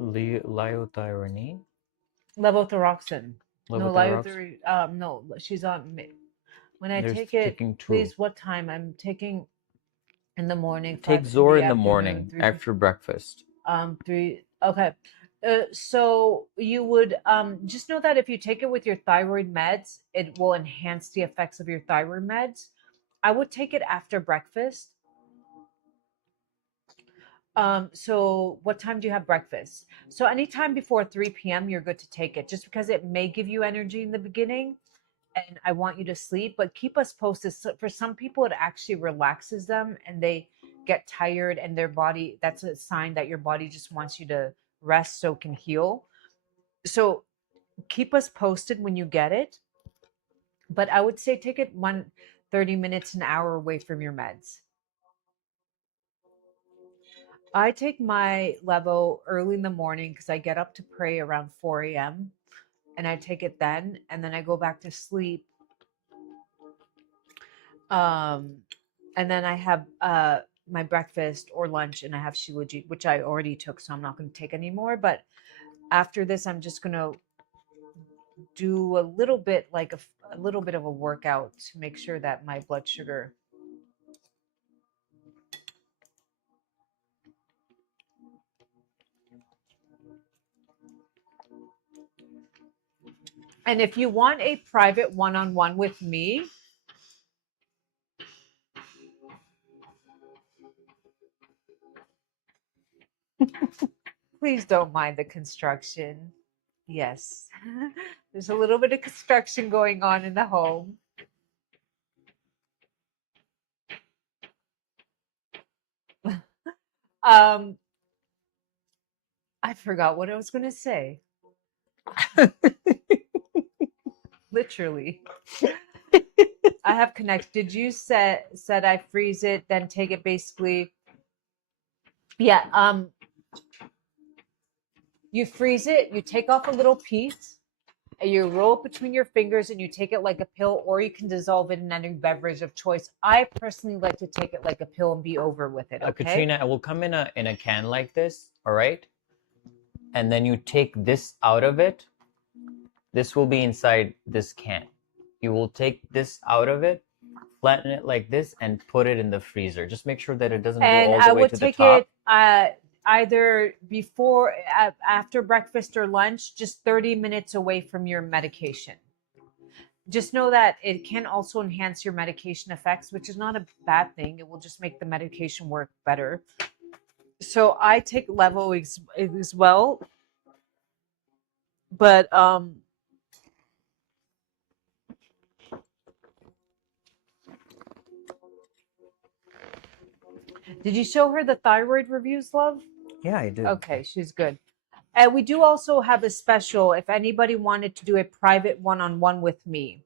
Liothyronine? Levothyroxine. No, Levothyroxine? no, she's on. When I There's take it, taking two. please, what time? I'm taking in the morning. Take 5 Zor in the afternoon, morning 3 after breakfast. 3. Okay. So you would just know that if you take it with your thyroid meds, it will enhance the effects of your thyroid meds. I would take it after breakfast. So what time do you have breakfast? So anytime before 3 p.m., you're good to take it, just because it may give you energy in the beginning. And I want you to sleep, but keep us posted. So for some people, it actually relaxes them and they get tired, and their body, that's a sign that your body just wants you to rest so it can heal. So keep us posted when you get it. But I would say take it 30 minutes, an hour away from your meds. I take my levo early in the morning because I get up to pray around 4 a.m. and I take it then, and then I go back to sleep. And then I have my breakfast or lunch, and I have Shilajit, which I already took, so I'm not going to take anymore. But after this, I'm just going to do a little bit, like a little bit of a workout to make sure that my blood sugar. And if you want a private one-on-one with me, please don't mind the construction. Yes, there's a little bit of construction going on in the home. I forgot what I was going to say. Literally. I have connect. Did you said I freeze it, then take it basically? Yeah. You freeze it, you take off a little piece, and you roll it between your fingers, and you take it like a pill, or you can dissolve it in any beverage of choice. I personally like to take it like a pill and be over with it. Okay, Katrina, it will come in a can like this, all right? And then you take this out of it. This will be inside this can. You will take this out of it, flatten it like this, and put it in the freezer. Just make sure that it doesn't go all the way to the top. And I would take it either before, after breakfast or lunch, just 30 minutes away from your medication. Just know that it can also enhance your medication effects, which is not a bad thing. It will just make the medication work better. So I take levo as well, but did you show her the thyroid reviews, love? Yeah, I did. Okay, she's good. And we do also have a special if anybody wanted to do a private one-on-one with me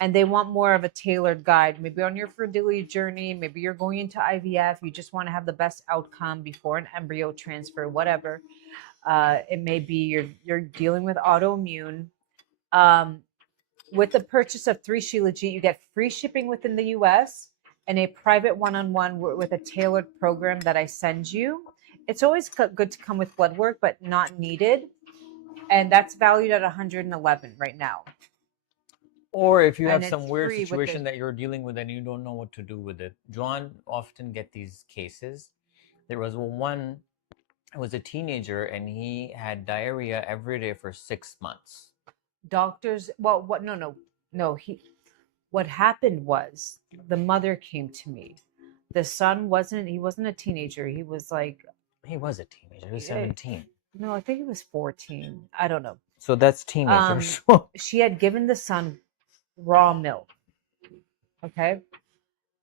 and they want more of a tailored guide, maybe on your fertility journey, maybe you're going into IVF, you just want to have the best outcome before an embryo transfer, whatever. It may be you're dealing with autoimmune. With the purchase of 3 Shilajit, you get free shipping within the US and a private one-on-one with a tailored program that I send you. It's always good to come with blood work, but not needed. And that's valued at $111 right now. Or if you And have some it's weird free with situation the- that you're dealing with and you don't know what to do with it. John often get these cases. There was one, it was a teenager, and he had diarrhea every day for 6 months. Doctors, well, what? No. What happened was the mother came to me. The son he wasn't a teenager. He was like, He was a teenager. He was 17. no, I think he was 14. I don't know. So that's teenagers. She had given the son raw milk. Okay.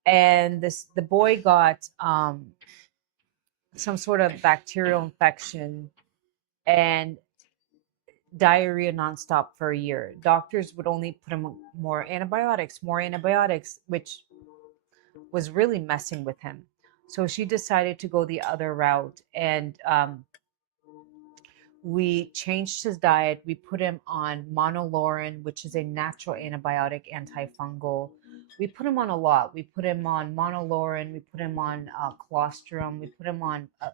And the boy got some sort of bacterial infection and diarrhea nonstop for a year. Doctors would only put him more antibiotics, which was really messing with him. So she decided to go the other route, and we changed his diet. We put him on monolaurin, which is a natural antibiotic, antifungal. We put him on a lot. We put him on monolaurin. We put him on colostrum. We put him on a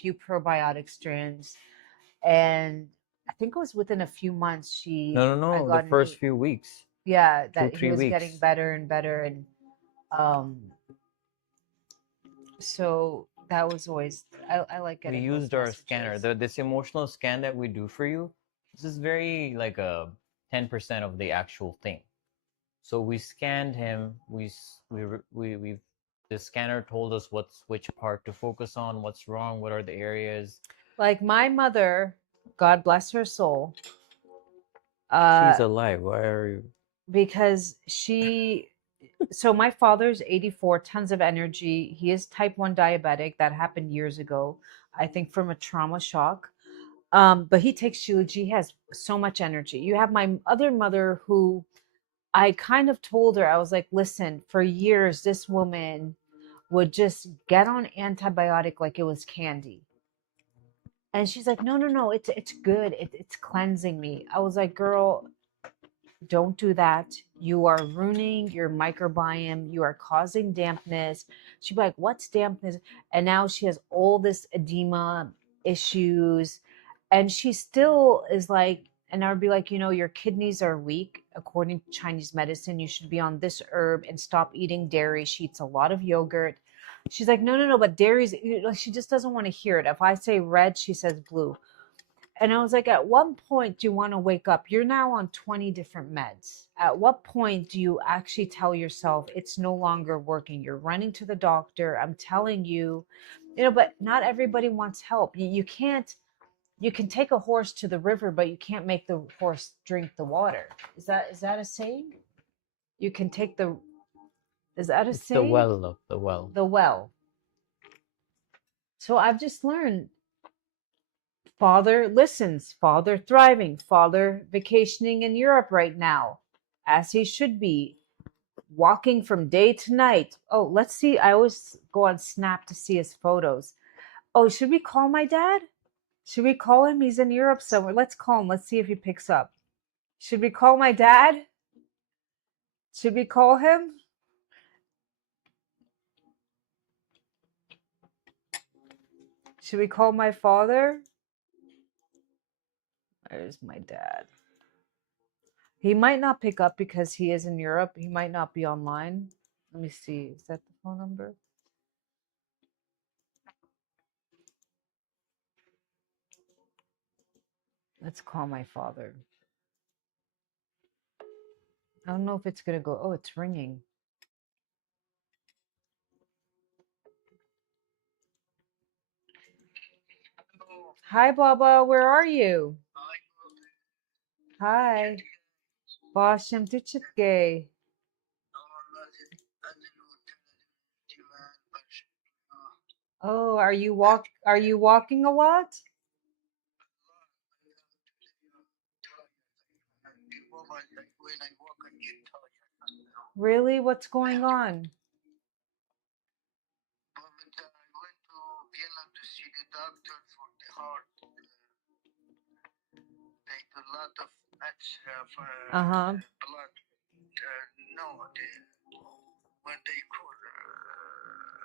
few probiotic strands. And I think it was within a few months No. The first few weeks. Yeah, that 2-3 he was weeks. getting better and better. And so that was always, I like getting We those used our messages. scanner. This emotional scan that we do for you, this is very like a 10% of the actual thing. So we scanned him. The scanner told us which part to focus on, what's wrong, what are the areas. Like my mother, God bless her soul. She's alive. Why are you? Because so my father's 84, tons of energy. He is type 1 diabetic. That happened years ago, I think from a trauma shock. But he takes Shilajit. He has so much energy. You have my other mother who I kind of told her, I was like, listen, for years, this woman would just get on antibiotic like it was candy. And she's like, no, no, no, it's good. It's cleansing me. I was like, girl, don't do that. You are ruining your microbiome. You are causing dampness. She'd be like, what's dampness? And now she has all this edema issues. And she still is like, and I would be like, you know, your kidneys are weak. According to Chinese medicine, you should be on this herb and stop eating dairy. She eats a lot of yogurt. She's like, no, no, no, but dairy's, she just doesn't want to hear it. If I say red, she says blue. And I was like, at what point do you want to wake up? You're now on 20 different meds. At what point do you actually tell yourself it's no longer working? You're running to the doctor. I'm telling you, but not everybody wants help. You can't, you can take a horse to the river, but you can't make the horse drink the water. Is that a saying? You can take the, is that a It's saying? the well of the well. The well. So I've just learned father listens, father thriving, father vacationing in Europe right now, as he should be, walking from day to night. Oh, let's see. I always go on Snap to see his photos. Oh, should we call my dad? Should we call him? He's in Europe somewhere. Let's call him. Let's see if he picks up. Should we call my dad? Should we call him? Should we call my father? There's my dad. He might not pick up because he is in Europe. He might not be online. Let me see. Is that the phone number? Let's call my father. I don't know if it's going to go. Oh, it's ringing. Hi, Baba. Where are you? Hi. Başım gay. Oh, are you walking a lot? Really? What's going on? Uh-huh.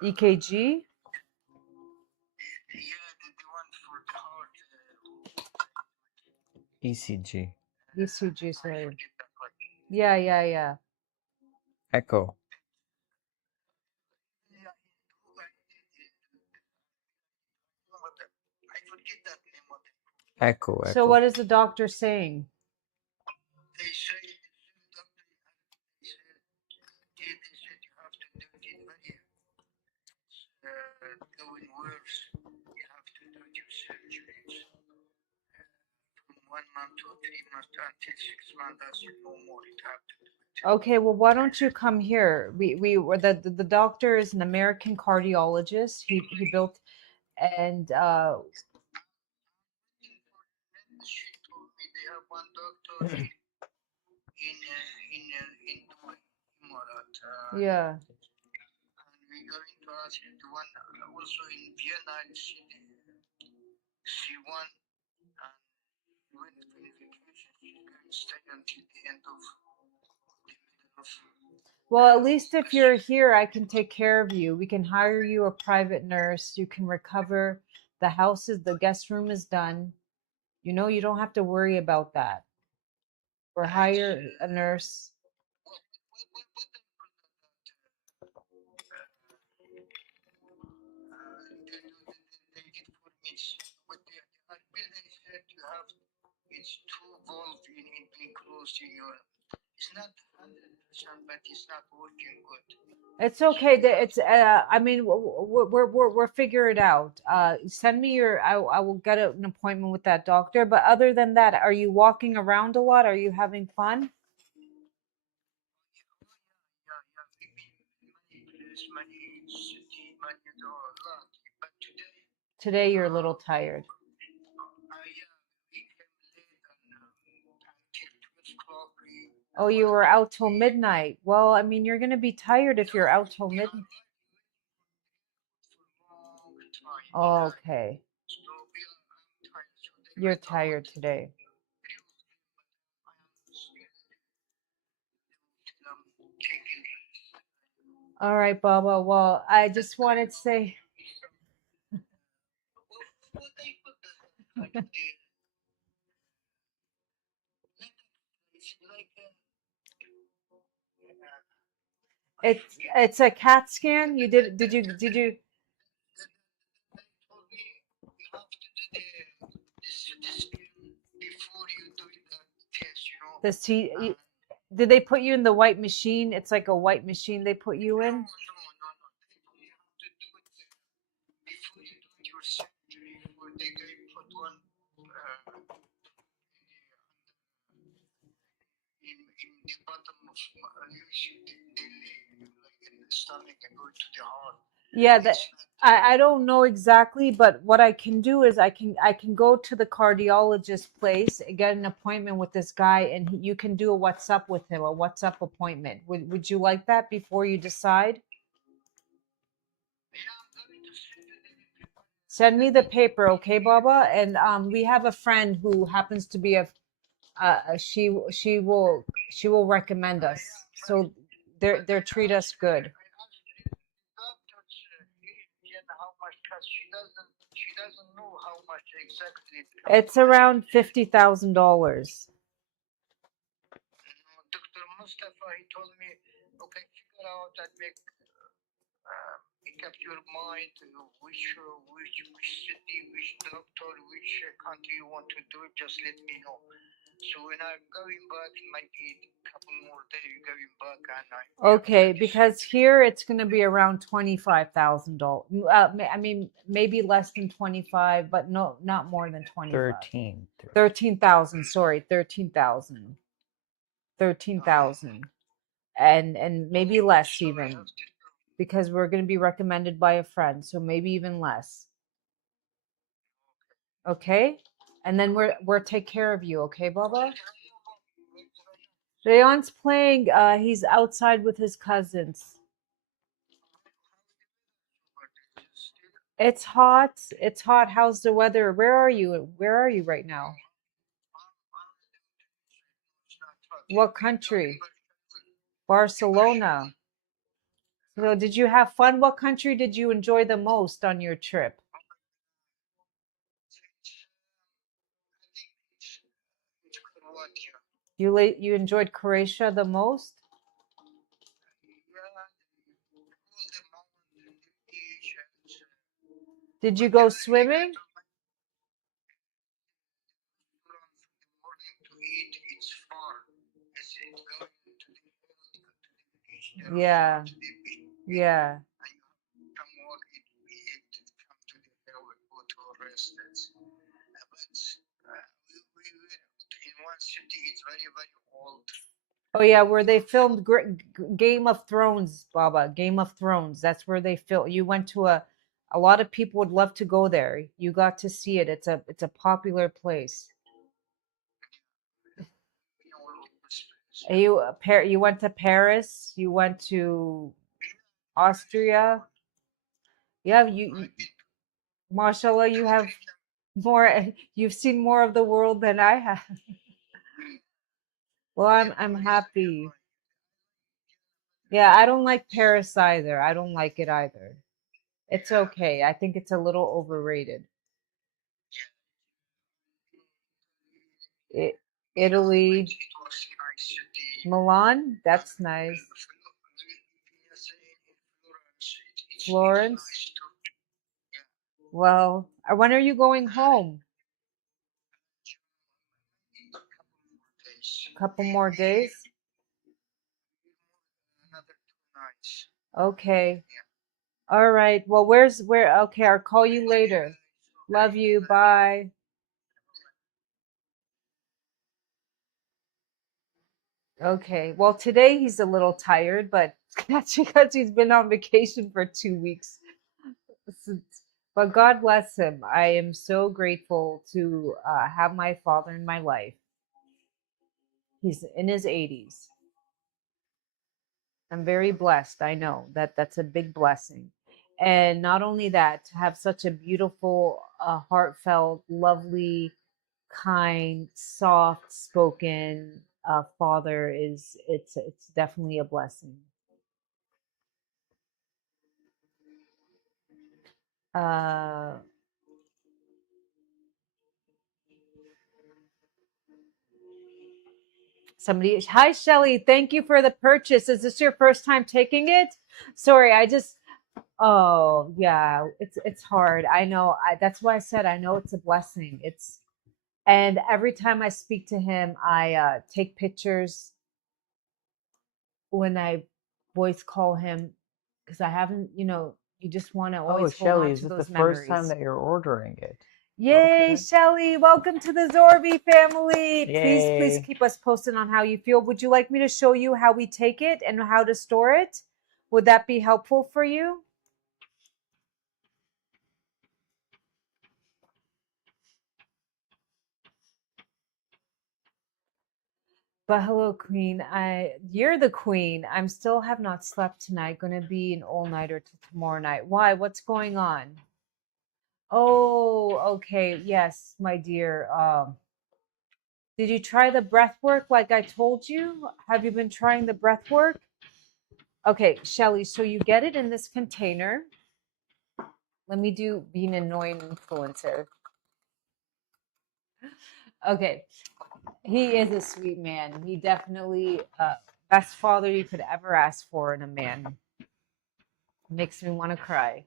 EKG? ECG. ECG, sorry. Yeah. Echo. Echo. So what is the doctor saying? Okay, well, why don't you come here? We were the doctor is an American cardiologist. He built and yeah. Well, at least if you're here, I can take care of you. We can hire you a private nurse. You can recover. The guest room is done. You don't have to worry about that. Or hire a nurse. It's okay. It's I mean, we're figure it out. Send me your. I will get an appointment with that doctor. But other than that, are you walking around a lot? Are you having fun? Today you're a little tired. Oh, you were out till midnight. Well, I mean, you're gonna be tired if you're out till midnight. Oh, okay. You're tired today. All right, Baba. Well, I just wanted to say, it's a CAT scan. You did you the C did they put you in the white machine? It's like a white machine they put you in. Yeah, that I don't know exactly, but what I can do is I can go to the cardiologist place and get an appointment with this guy, and you can do a what's up with him, a what's up appointment. Would you like that before you decide? Send me the paper, okay, Baba? And we have a friend who happens to be she will recommend us. So they treat us good. It's around $50,000. Okay, because here it's going to be around $25,000. I mean, maybe less than 25, but no, not more than 25. 13. 13,000, sorry, 13,000. 13,000. And maybe less even, because we're going to be recommended by a friend, so maybe even less. Okay? And then we're take care of you, okay, Baba? Rayon's playing, he's outside with his cousins. It's hot. It's hot. How's the weather? Where are you? Where are you right now? What country? Barcelona. So did you have fun? What country did you enjoy the most on your trip? You enjoyed Croatia the most? Did you go swimming? Yeah. Yeah. Oh yeah, where they filmed Game of Thrones, Baba. Game of Thrones. That's where they filmed. You went to a lot of people would love to go there. You got to see it. It's a popular place. You went to Paris, you went to Austria. Yeah, mashallah, you have more you've seen more of the world than I have. Well, I'm happy. Yeah, I don't like Paris either. I don't like it either. It's okay. I think it's a little overrated. It, Italy, Milan, that's nice. Florence. Well, when are you going home? A couple more days? Okay. All right. Well, where? Okay, I'll call you later. Love you. Bye. Okay. Well, today he's a little tired, but that's because he's been on vacation for 2 weeks. But God bless him. I am so grateful to have my father in my life. He's in his 80s. I'm very blessed. I know that that's a big blessing. And not only that, to have such a beautiful, heartfelt, lovely, kind, soft spoken father is it's definitely a blessing. Uh, Somebody, hi Shelly, thank you for the purchase. Is this your first time taking it? Sorry, oh yeah, it's hard. I know. That's why I said I know it's a blessing. And every time I speak to him, I take pictures when I voice call him because I haven't, you just want to Oh, always hold Shelly, on is to this the those first time memories. that you're ordering it? Yay, Okay. Shelly, welcome to the Zorby family. Please Yay. keep us posted on how you feel. Would you like me to show you how we take it and how to store it? Would that be helpful for you? But hello, Queen. You're the queen. I'm still have not slept tonight. Gonna be an all-nighter till tomorrow night. Why? What's going on? Oh, okay. Yes, my dear. Did you try the breath work like I told you? Have you been trying the breath work? Okay, Shelly, so you get it in this container. Let me be an annoying influencer. Okay, he is a sweet man. He definitely best father you could ever ask for in a man. Makes me want to cry.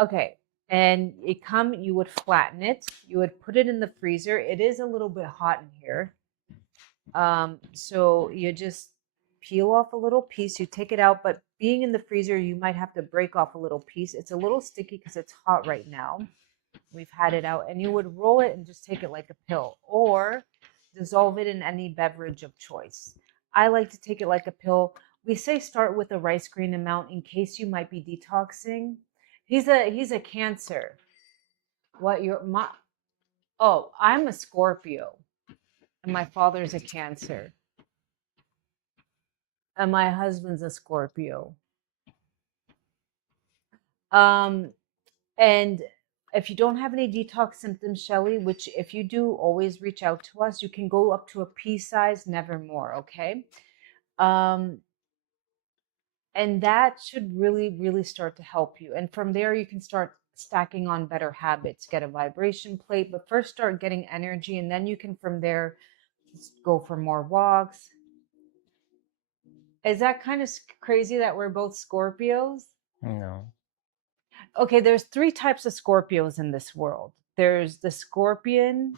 Okay, and you would flatten it. You would put it in the freezer. It is a little bit hot in here. So you just peel off a little piece. You take it out, but being in the freezer, you might have to break off a little piece. It's a little sticky because it's hot right now. We've had it out, and you would roll it and just take it like a pill, or dissolve it in any beverage of choice. I like to take it like a pill. We say start with a rice grain amount in case you might be detoxing. He's a Cancer. What your my Oh, I'm a Scorpio, and my father's a Cancer, and my husband's a Scorpio. And if you don't have any detox symptoms, Shelly, which if you do, always reach out to us. You can go up to a pea size, never more. Okay. Um, and that should really, really start to help you. And from there, you can start stacking on better habits, get a vibration plate, but first start getting energy. And then you can, from there, go for more walks. Is that kind of crazy that we're both Scorpios? No. Okay, there's 3 types of Scorpios in this world. There's the Scorpion,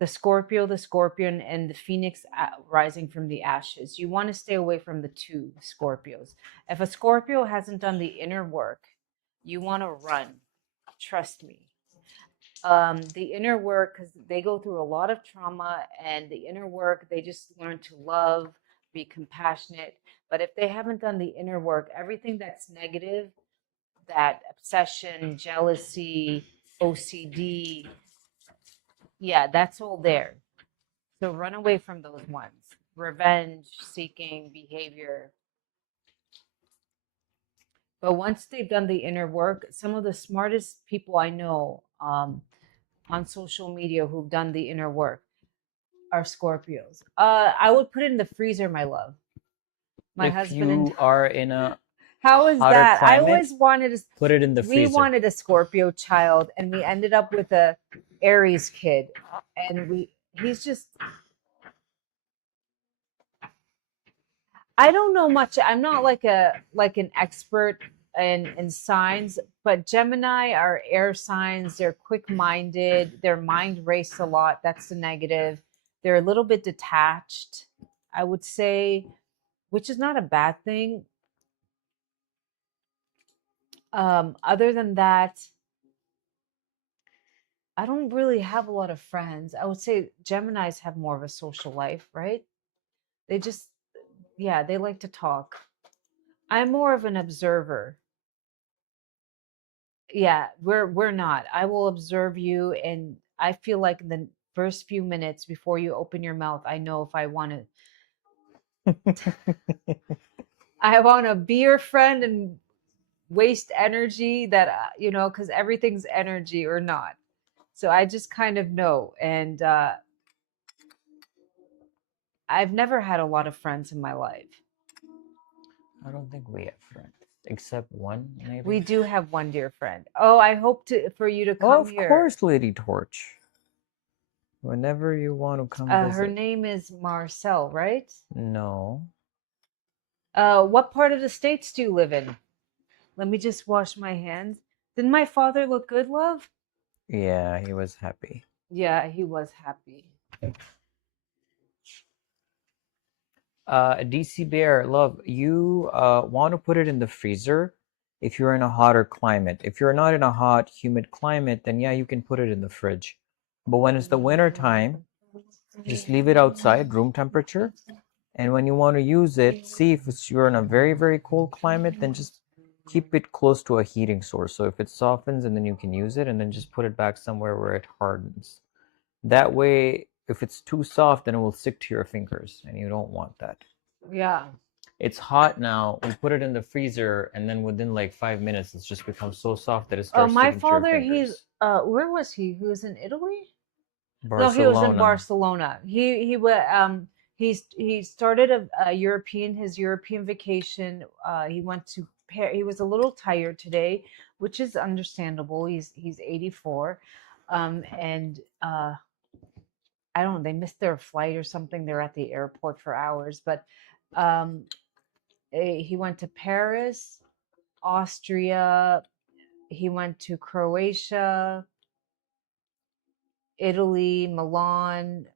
the Scorpio, the Scorpion, and the Phoenix rising from the ashes. You want to stay away from the 2 Scorpios. If a Scorpio hasn't done the inner work, you want to run. Trust me. The inner work, because they go through a lot of trauma, and the inner work, they just learn to love, be compassionate. But if they haven't done the inner work, everything that's negative, that obsession, jealousy, OCD, yeah, that's all there. So run away from those ones. Revenge seeking behavior. But once they've done the inner work, some of the smartest people I know on social media who've done the inner work are Scorpios. I would put it in the freezer, my love. My If husband and you are in a how is hotter that? I climate, always wanted put it in the we freezer. wanted a Scorpio child, and we ended up with a Aries kid, and he's just I don't know much. I'm not like an expert in signs, but Gemini are air signs. They're quick-minded. Their mind race a lot. That's the negative. They're a little bit detached, I would say, which is not a bad thing. Other than that, I don't really have a lot of friends. I would say Geminis have more of a social life, right? They just, yeah, they like to talk. I'm more of an observer. Yeah, we're not. I will observe you, and I feel like first few minutes before you open your mouth, I know if I want to be your friend and waste energy that because everything's energy or not. So I just kind of know. And I've never had a lot of friends in my life. I don't think we have friends, except one, maybe. We do have one dear friend. Oh, I hope for you to come Oh, of here. course, Lady Torch. Whenever you want to come visit. Her name is Marcel, right? No. What part of the States do you live in? Let me just wash my hands. Didn't my father look good, love? Yeah, he was happy. Yeah, he was happy. DC Bear, love, you want to put it in the freezer if you're in a hotter climate. If you're not in a hot, humid climate, then yeah, you can put it in the fridge. But when it's the winter time, just leave it outside, room temperature. And when you want to use it, see if you're in a very, very cold climate, then just keep it close to a heating source. So if it softens, and then you can use it, and then just put it back somewhere where it hardens. That way, if it's too soft, then it will stick to your fingers, and you don't want that. Yeah. It's hot now. We put it in the freezer, and then within like 5 minutes, it's just become so soft that it starts my sticking to your father, fingers. where was he? He was in Italy? Barcelona. No, he was in Barcelona. He started his European vacation. He went to Paris. He was a little tired today, which is understandable. He's 84, and I don't know. They missed their flight or something. They're at the airport for hours, but he went to Paris, Austria. He went to Croatia, Italy, Milan.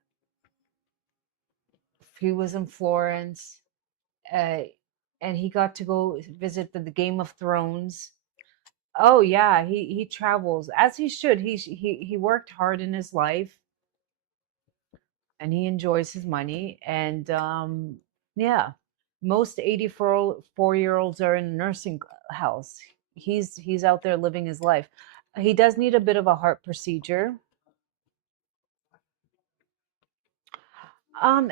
He was in Florence, and he got to go visit the Game of Thrones. Oh yeah, he travels as he should. He worked hard in his life, and he enjoys his money. And yeah, most 84-year-olds are in a nursing house. He's out there living his life. He does need a bit of a heart procedure.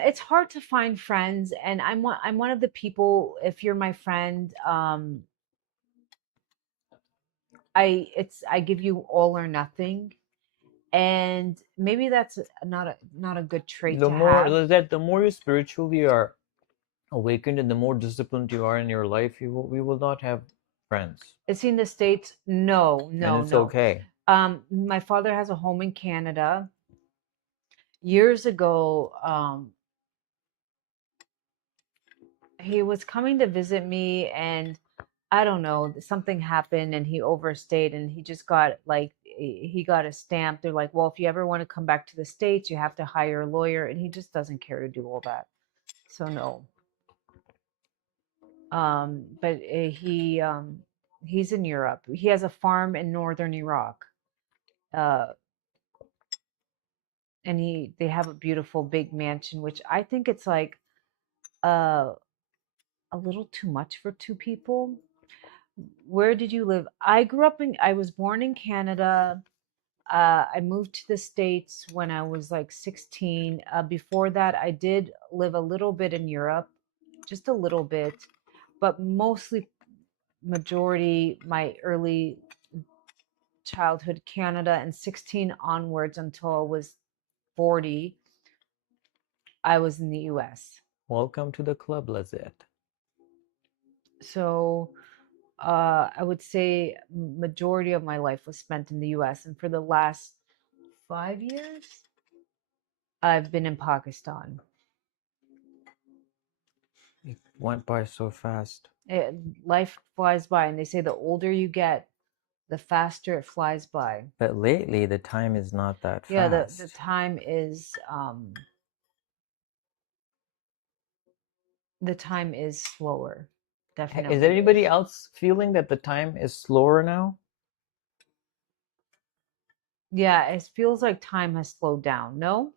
It's hard to find friends, and I'm one of the people. If you're my friend, I give you all or nothing, and maybe that's not a good trait The to more have. Lizette, the more you spiritually are awakened and the more disciplined you are in your life, we will not have friends. Is he in the States? No, And it's no. okay. My father has a home in Canada. Years ago, he was coming to visit me, and I don't know, something happened and he overstayed, and he just got he got a stamp. They're like, well, if you ever want to come back to the States, you have to hire a lawyer, and he just doesn't care to do all that. So no. But he's in Europe. He has a farm in northern Iraq. Uh, and they have a beautiful big mansion, which I think it's like a little too much for two people. Where did you live? I was born in Canada. I moved to the States when I was like 16. Before that, I did live a little bit in Europe, just a little bit, but mostly majority my early childhood Canada, and 16 onwards until I was 40, I was in the US. Welcome to the club, Lizette. So I would say majority of my life was spent in the US, and for the last 5 years, I've been in Pakistan. It went by so fast. Life flies by, and they say the older you get, the faster it flies by. But lately, the time is not that Yeah, fast. the time is slower. Definitely. Is anybody else feeling that the time is slower now? Yeah, it feels like time has slowed down. No?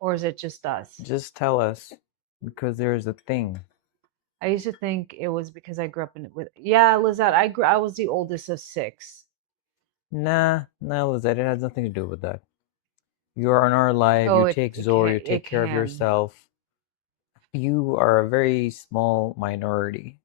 Or is it just us? Just tell us, because there's a thing. I used to think it was because I grew up yeah, Lizette, I was the oldest of 6. Nah, Lizette, it has nothing to do with that. You're on our live. Oh, You take it Zor. can, You it take care of can. yourself. You are a very small minority.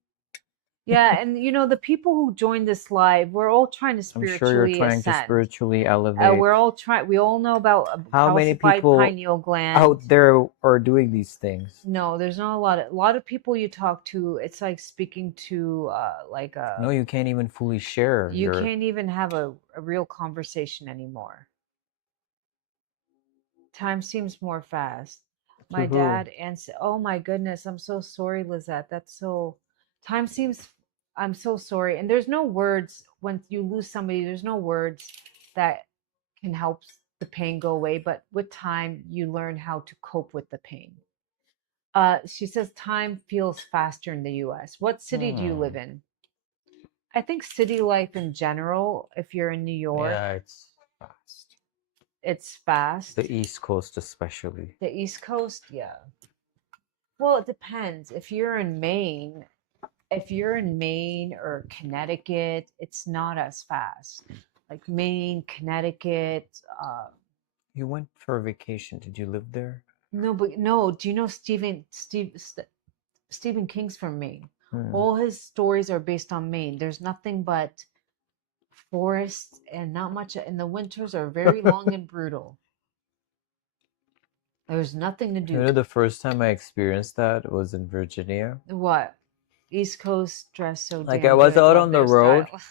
Yeah, and the people who join this live, we're all trying to I'm sure you're spiritually trying to ascend. spiritually elevate. We're all trying. We all know about How many calcified people pineal gland. out there are doing these things? No, there's not a lot of people you talk to. It's like speaking to like No, you can't even fully share you your. can't even have a real conversation anymore. Time seems more fast. To My who? dad and oh my goodness, I'm so sorry, Lizette. That's so time seems I'm so sorry. And there's no words when you lose somebody, there's no words that can help the pain go away, but with time you learn how to cope with the pain. She says time feels faster in the US. What city do you live in? I think city life in general, if you're in New York, Yeah, it's fast. it's fast. The East Coast, especially. The East Coast, yeah. Well, it depends. If you're in Maine or Connecticut, it's not as fast. Like Maine, Connecticut. You went for a vacation. Did you live there? No, but no. Do you know Stephen King's from Maine? Hmm. All his stories are based on Maine. There's nothing but forests and not much. And the winters are very long and brutal. There's nothing to You know, do. the first time I experienced that was in Virginia. What? East Coast dress so Like damn I was good. out Love on the their road. style.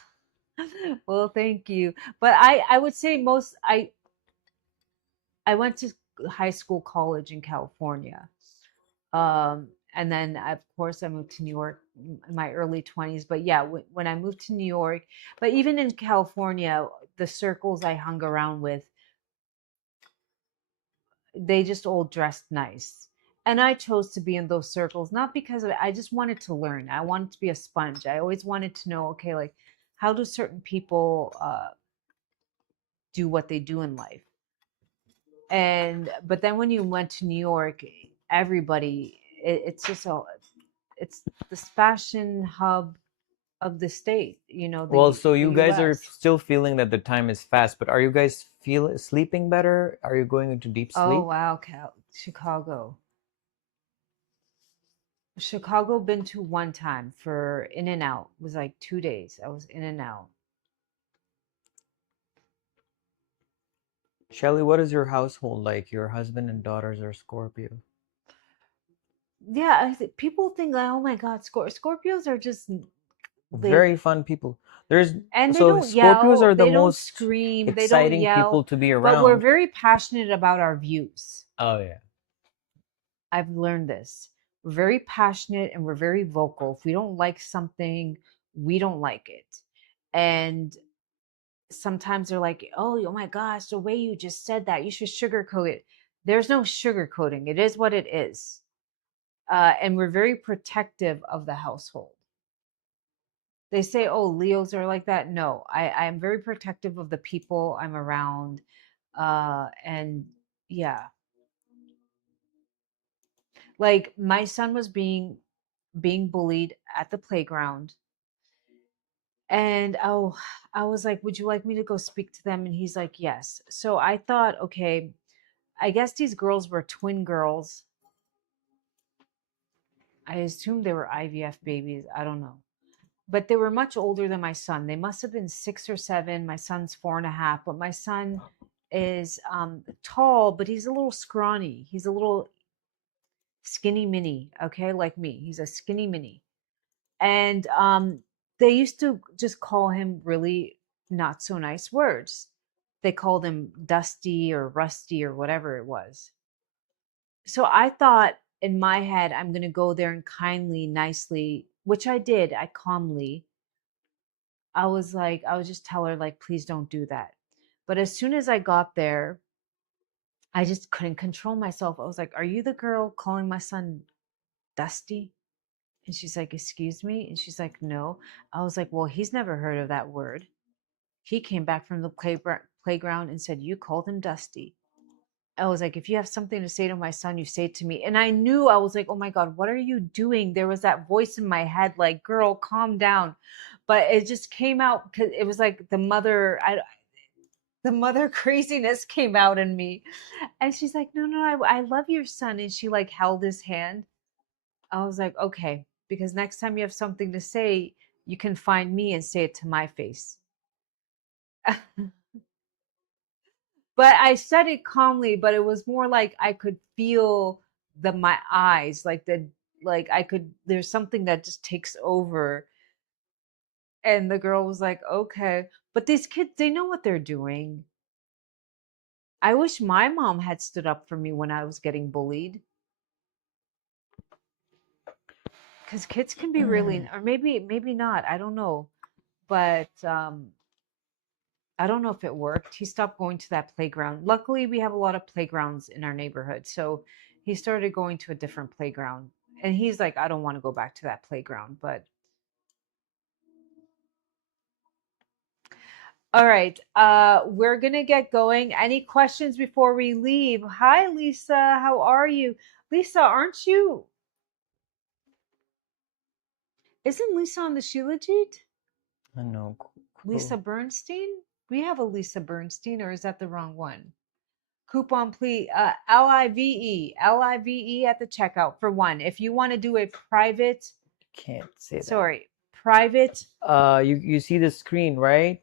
Well, thank you. But I would say I went to high school, college in California. And then of course I moved to New York in my early 20s. But yeah, when I moved to New York, but even in California, the circles I hung around with, they just all dressed nice. And I chose to be in those circles, not because of it. I just wanted to learn. I wanted to be a sponge. I always wanted to know, okay, like how do certain people do what they do in life? But then when you went to New York, everybody, it's this fashion hub of the state, Well, so the you guys are US. still feeling that the time is fast, but are you guys sleeping better? Are you going into deep Oh sleep? wow, Chicago been to one time for in and out. It was like 2 days. I was in and out. Shelly, what is your household like? Your husband and daughters are Scorpio. Yeah, people think like, oh my God, Scorpios are just Very fun people. There's and they so don't Scorpios yell, are the they don't most scream, they don't exciting people yell, to be but we're around. very passionate about our views. Oh yeah. I've learned this. We're very passionate and we're very vocal. If we don't like something, we don't like it. And sometimes they're like, oh my gosh, the way you just said that, you should sugarcoat it. There's no sugarcoating. It is what it is. And we're very protective of the household. They say, oh, Leos are like that. No, I am very protective of the people I'm around. And yeah, like my son was being bullied at the playground. And I was like, would you like me to go speak to them? And he's like, yes. So I thought, okay, I guess these girls were twin girls. I assumed they were IVF babies. I don't know. But they were much older than my son. They must have been 6 or 7. My son's 4.5. But my son is tall, but he's a little scrawny. He's a little skinny mini, okay, like me. He's a skinny mini. And they used to just call him really not so nice words. They called him Dusty or Rusty or whatever it was. So I thought in my head, I'm going to go there and kindly, nicely, which I did. I calmly, I was like, I would just tell her, like, please don't do that. But as soon as I got there, I just couldn't control myself. I was like, are you the girl calling my son Dusty? And she's like, excuse me? And she's like, no. I was like, well, he's never heard of that word. He came back from the playground and said, you called him Dusty. I was like, if you have something to say to my son, you say it to me. And I knew, I was like, oh my God, what are you doing? There was that voice in my head, like, girl, calm down. But it just came out because it was like the mother, the mother craziness came out in me. And she's like, no, no, I love your son. And she like held his hand. I was like, okay, because next time you have something to say, you can find me and say it to my face. But I said it calmly, but it was more like I could feel my eyes, like I could, there's something that just takes over. And the girl was like, okay. But these kids, they know what they're doing. I wish my mom had stood up for me when I was getting bullied. Because kids can be really, or maybe not. I don't know. But I don't know if it worked. He stopped going to that playground. Luckily, we have a lot of playgrounds in our neighborhood. So he started going to a different playground. And he's like, I don't want to go back to that playground. But all right, we're gonna get going. Any questions before we leave? Hi, Lisa. How are you? Lisa, aren't you? Isn't Lisa on the Shilajit? I know. Lisa Bernstein? We have a Lisa Bernstein, or is that the wrong one? Coupon please, Live at the checkout for one. If you want to do a private, Can't say that. sorry, private. You see the screen, right?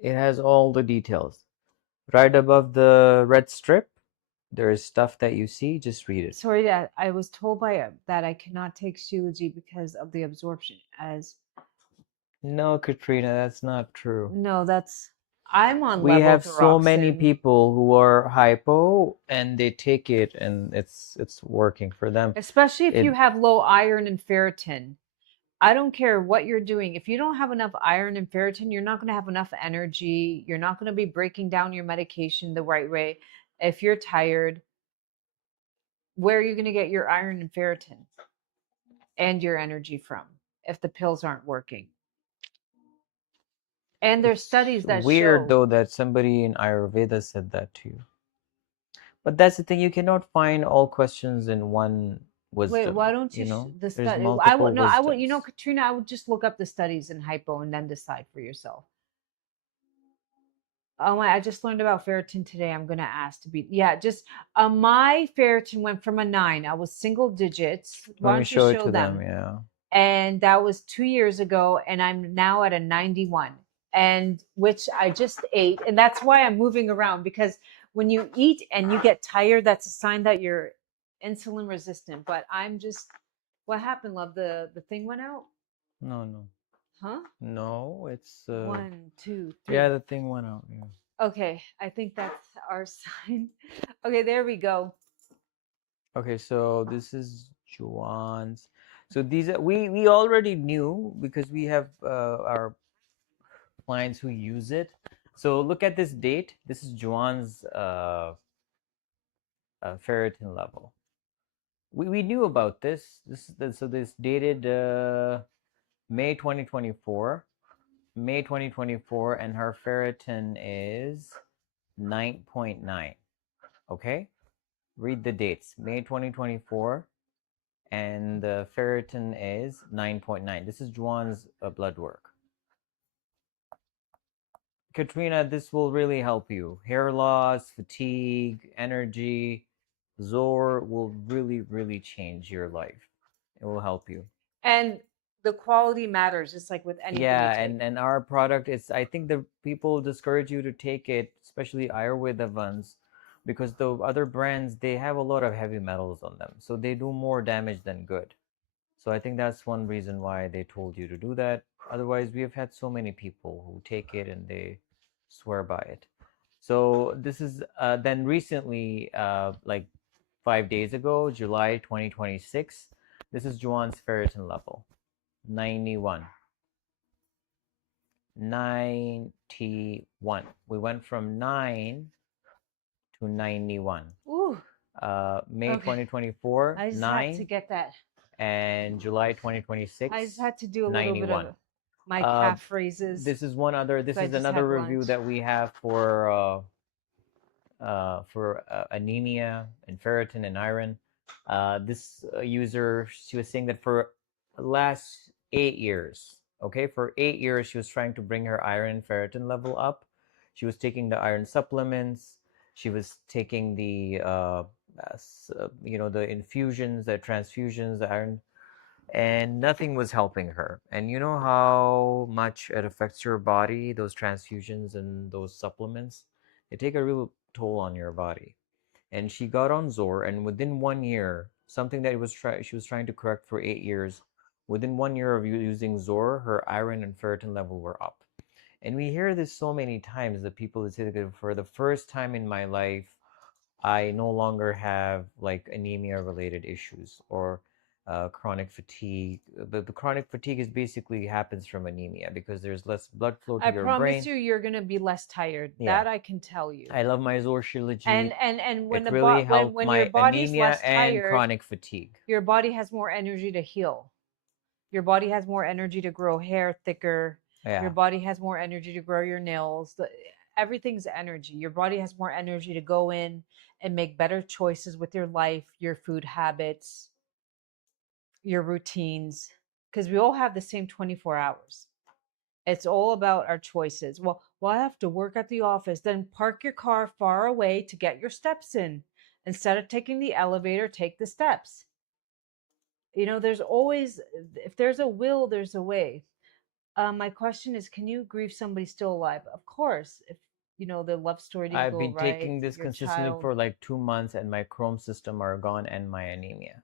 It has all the details. Right above the red strip, there is stuff that you see. Just read it. Sorry that I was told by that I cannot take Shilajit because of the absorption. As No, Katrina, that's not true. no, that's I'm on We have so many levothyroxine. people who are hypo and they take it and it's working for them. Especially if you It have low iron and ferritin. I don't care what you're doing. If you don't have enough iron and ferritin, you're not going to have enough energy. You're not going to be breaking down your medication the right way. If you're tired, where are you going to get your iron and ferritin and your energy from if the pills aren't working? And there's it's studies that weird show. though that somebody in Ayurveda said that to you. But that's the thing, you cannot find all questions in one Wait, wisdom, why don't you you know? the There's study? I multiple would no, I would, you know, wisdoms. Katrina, I would just look up the studies in hypo and then decide for yourself. Oh my, I just learned about ferritin today. I'm gonna ask to be, yeah, just my ferritin went from a 9. I was single digits. Why Let me don't you show it show to them, them? yeah. And that was 2 years ago, and I'm now at a 91, and which I just ate, and that's why I'm moving around, because when you eat and you get tired, that's a sign that you're insulin resistant. But I'm just, what happened, love? The thing went out? No. Huh? No, it's 1, 2, 3. yeah, the thing went out, yeah. Okay, I think that's our sign. Okay, there we go. Okay, so this is Juan's. So these are, we already knew because we have our clients who use it. So look at this date. This is Juan's ferritin level. We knew about this. So this dated May 2024. May 2024, and her ferritin is 9.9. Okay, read the dates. May 2024, and the ferritin is 9.9. This is Juan's blood work. Katrina, this will really help you. Hair loss, fatigue, energy, Zor will really change your life. It will help you. And the quality matters, just like with anything you Yeah, take. and our product is, I think the people discourage you to take it, especially Ayurveda ones, because the other brands, they have a lot of heavy metals on them. So they do more damage than good. So I think that's one reason why they told you to do that. Otherwise, we have had so many people who take it and they swear by it. So this is then recently, like 5 days ago, July 2026, this is Juan's ferritin level, 91. 91. We went from 9 to 91. Ooh, May okay. 2024, I just had to 9, get that. and July 2026, I just had to do a little 91. bit of my calf raises. This is one other. This So I is just another had review lunch. that we have for anemia and ferritin and iron. This user, she was saying that for the last 8 years, okay, for 8 years, she was trying to bring her iron and ferritin level up. She was taking the iron supplements. She was taking the the infusions, the transfusions, the iron, and nothing was helping her. And you know how much it affects your body, those transfusions and those supplements? They take a real toll on your body. And she got on Zor, and within 1 year, something that she was trying to correct for 8 years, within 1 year of using Zor, her iron and ferritin level were up. And we hear this so many times, the people that say that for the first time in my life, I no longer have like anemia related issues or chronic fatigue. The chronic fatigue is basically happens from anemia because there's less blood flow to I your promise brain. you're gonna be less tired. Yeah. That I can tell you. I love my Zor Shilajit. And when it the really helped when my your body's anemia less and tired, chronic fatigue. your body has more energy to heal. Your body has more energy to grow hair thicker. Yeah. Your body has more energy to grow your nails. Everything's energy. Your body has more energy to go in and make better choices with your life, your food habits, your routines, because we all have the same 24 hours. It's all about our choices. Well, I have to work at the office. Then park your car far away to get your steps in. Instead of taking the elevator, take the steps. There's always, if there's a will, there's a way. My question is, can you grieve somebody still alive? Of course. If the love story didn't I've go been right, taking this your consistently child, for like 2 months, and my Chrome system are gone and my anemia.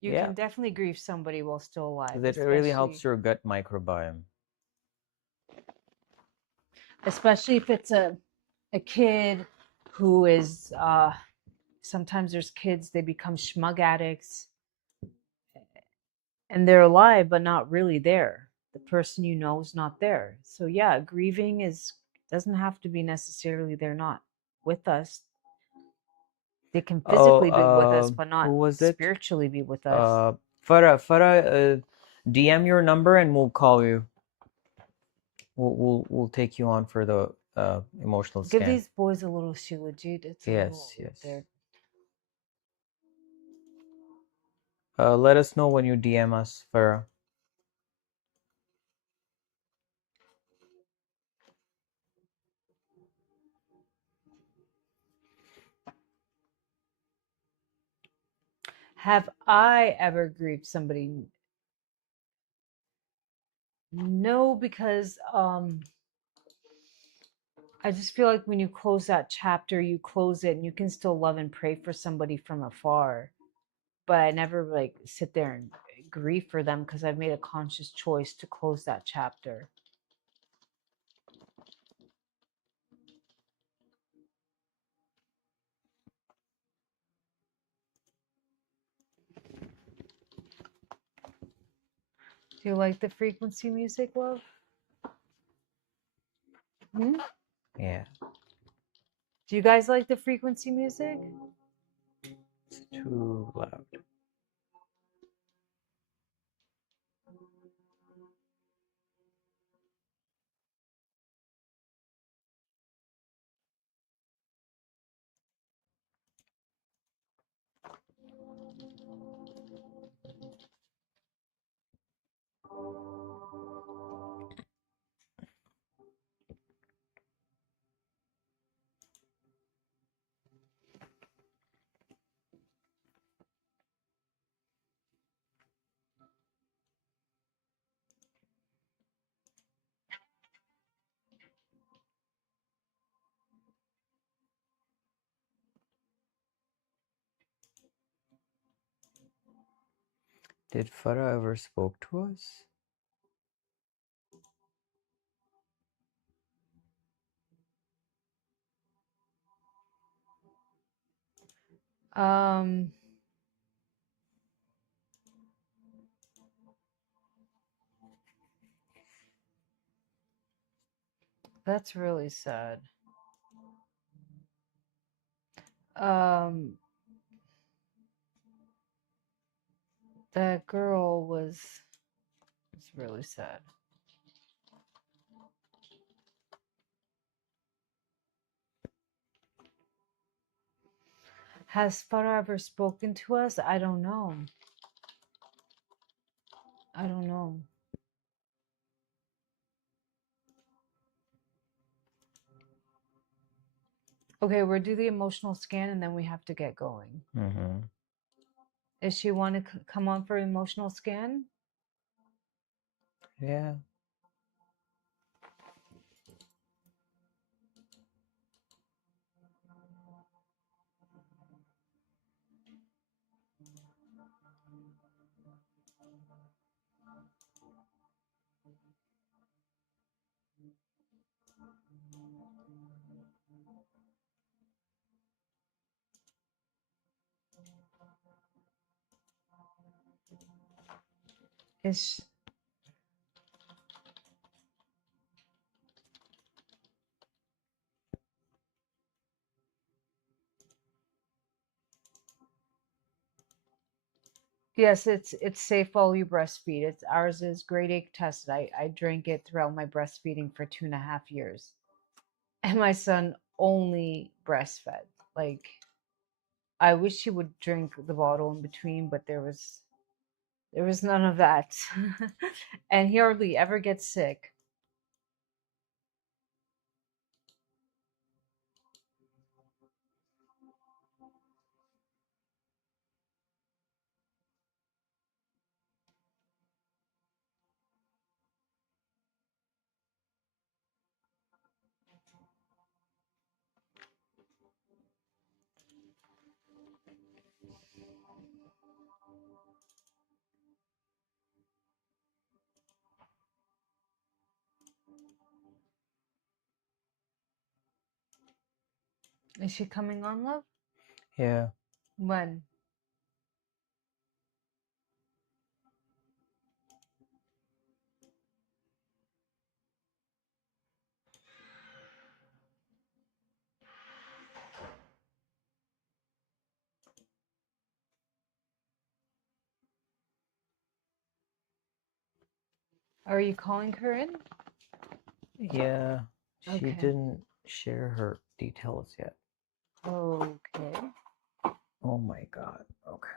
you Yeah. can definitely grieve somebody while still alive. It really helps your gut microbiome. Especially if it's a kid who is sometimes there's kids, they become schmug addicts and they're alive but not really there. The person is not there. So yeah, grieving doesn't have to be necessarily they're not with us. They can physically be with us but not who was it? spiritually be with us. Farah, DM your number and we'll call you. We'll take you on for the emotional Give scan. these boys a little Shilajit. It's Yes. they're Let us know when you DM us, Farah. Have I ever grieved somebody? No, because I just feel like when you close that chapter, you close it and you can still love and pray for somebody from afar. But I never like sit there and grieve for them because I've made a conscious choice to close that chapter. Do you like the frequency music, love? Hmm? Yeah. Do you guys like the frequency music? It's too loud. Did Farah ever spoke to us? Um, that's really sad. Um, that girl was it's really sad. Has Farah ever spoken to us? I don't know. I don't know. Okay, we'll do the emotional scan and then we have to get going. Mm-hmm. Does she want to come on for emotional scan? Yeah. Is Yes, it's safe while you breastfeed. It's ours is grade A tested. I drank it throughout my breastfeeding for 2.5 years. And my son only breastfed. Like I wish he would drink the bottle in between, but there was none of that. And he hardly ever gets sick. Is she coming on, love? Yeah. When? Are you calling her in? Yeah. She Okay. didn't share her details yet. Okay. Oh my God. Okay.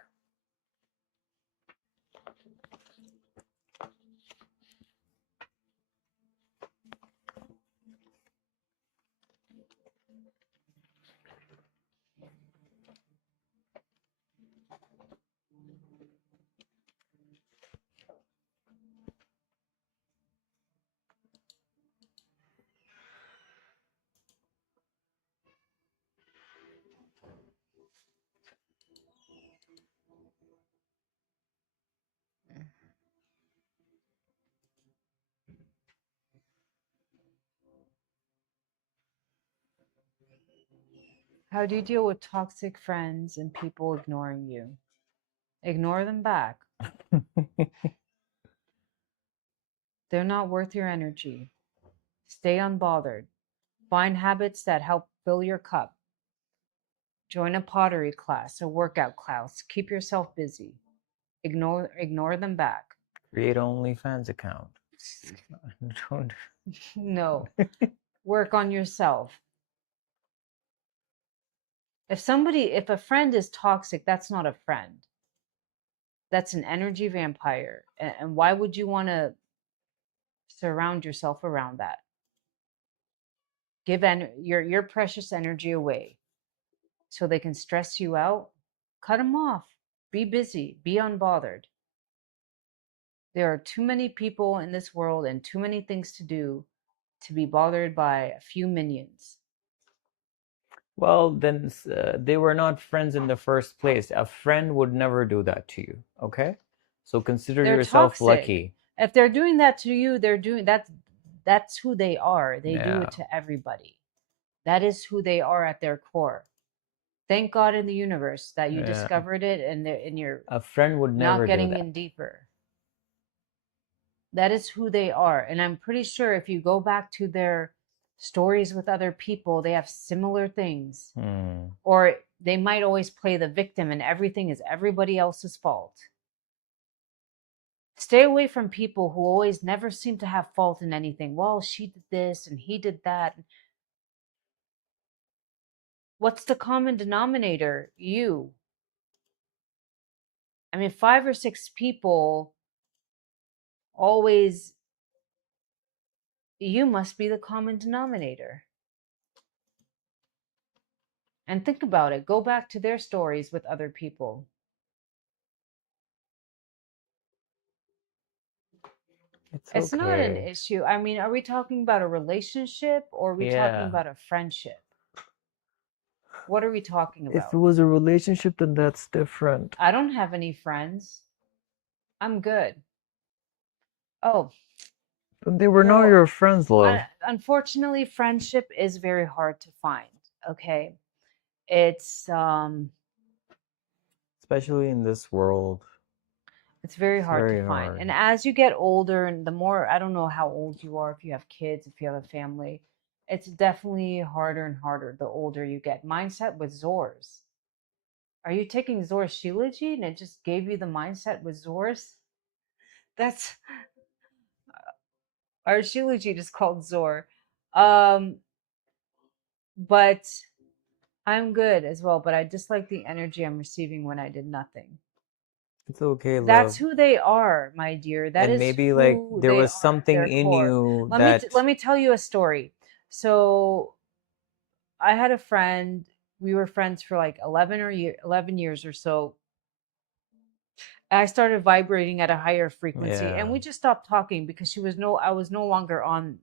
How do you deal with toxic friends and people ignoring you? Ignore them back. They're not worth your energy. Stay unbothered. Find habits that help fill your cup. Join a pottery class, a workout class. Keep yourself busy. Ignore them back. Create OnlyFans account. Don't. No. Work on yourself. If a friend is toxic, that's not a friend. That's an energy vampire. And why would you want to surround yourself around that? Give your precious energy away so they can stress you out. Cut them off. Be busy. Be unbothered. There are too many people in this world and too many things to do to be bothered by a few minions. Well, then they were not friends in the first place. A friend would never do that to you. Okay? So consider They're yourself toxic. lucky. If they're doing that to you, they're doing that's who they are. They do Yeah. it to everybody. That is who they are at their core. Thank God in the universe that you Yeah. discovered it and you're A friend would never not do getting that. in deeper. That is who they are. And I'm pretty sure if you go back to their stories with other people, they have similar things. Or they might always play the victim and everything is everybody else's fault. Stay away from people who always never seem to have fault in anything. Well, she did this and he did that. What's the common denominator? You. I mean, 5 or 6 people always, you must be the common denominator. And think about it. Go back to their stories with other people. It's not an okay. issue. I mean, are we talking about a relationship or are we talking Yeah. about a friendship? What are we talking If it about? was a relationship, then that's different. I don't have any friends. I'm good. Oh, Then they were not well, your friends, love. unfortunately, friendship is very hard to find. Okay. It's Especially in this world, it's very it's hard to very find. And hard. as you get older and the more, I don't know how old you are, if you have kids, if you have a family, it's definitely harder and harder the older you get. Mindset with Zors. Are you taking Zor's Shilajit and it just gave you the mindset with Zor's? That's our Shilajit is called Zor. Um, but I'm good as well, but I dislike the energy I'm receiving when I did nothing. It's okay, That's love. who they are, my dear. That And is maybe like who there they was are at something their in core. you Let that me tell you a story. So I had a friend. We were friends for like 11 years or so. I started vibrating at a higher frequency, and yeah. we just stopped talking because I was no longer on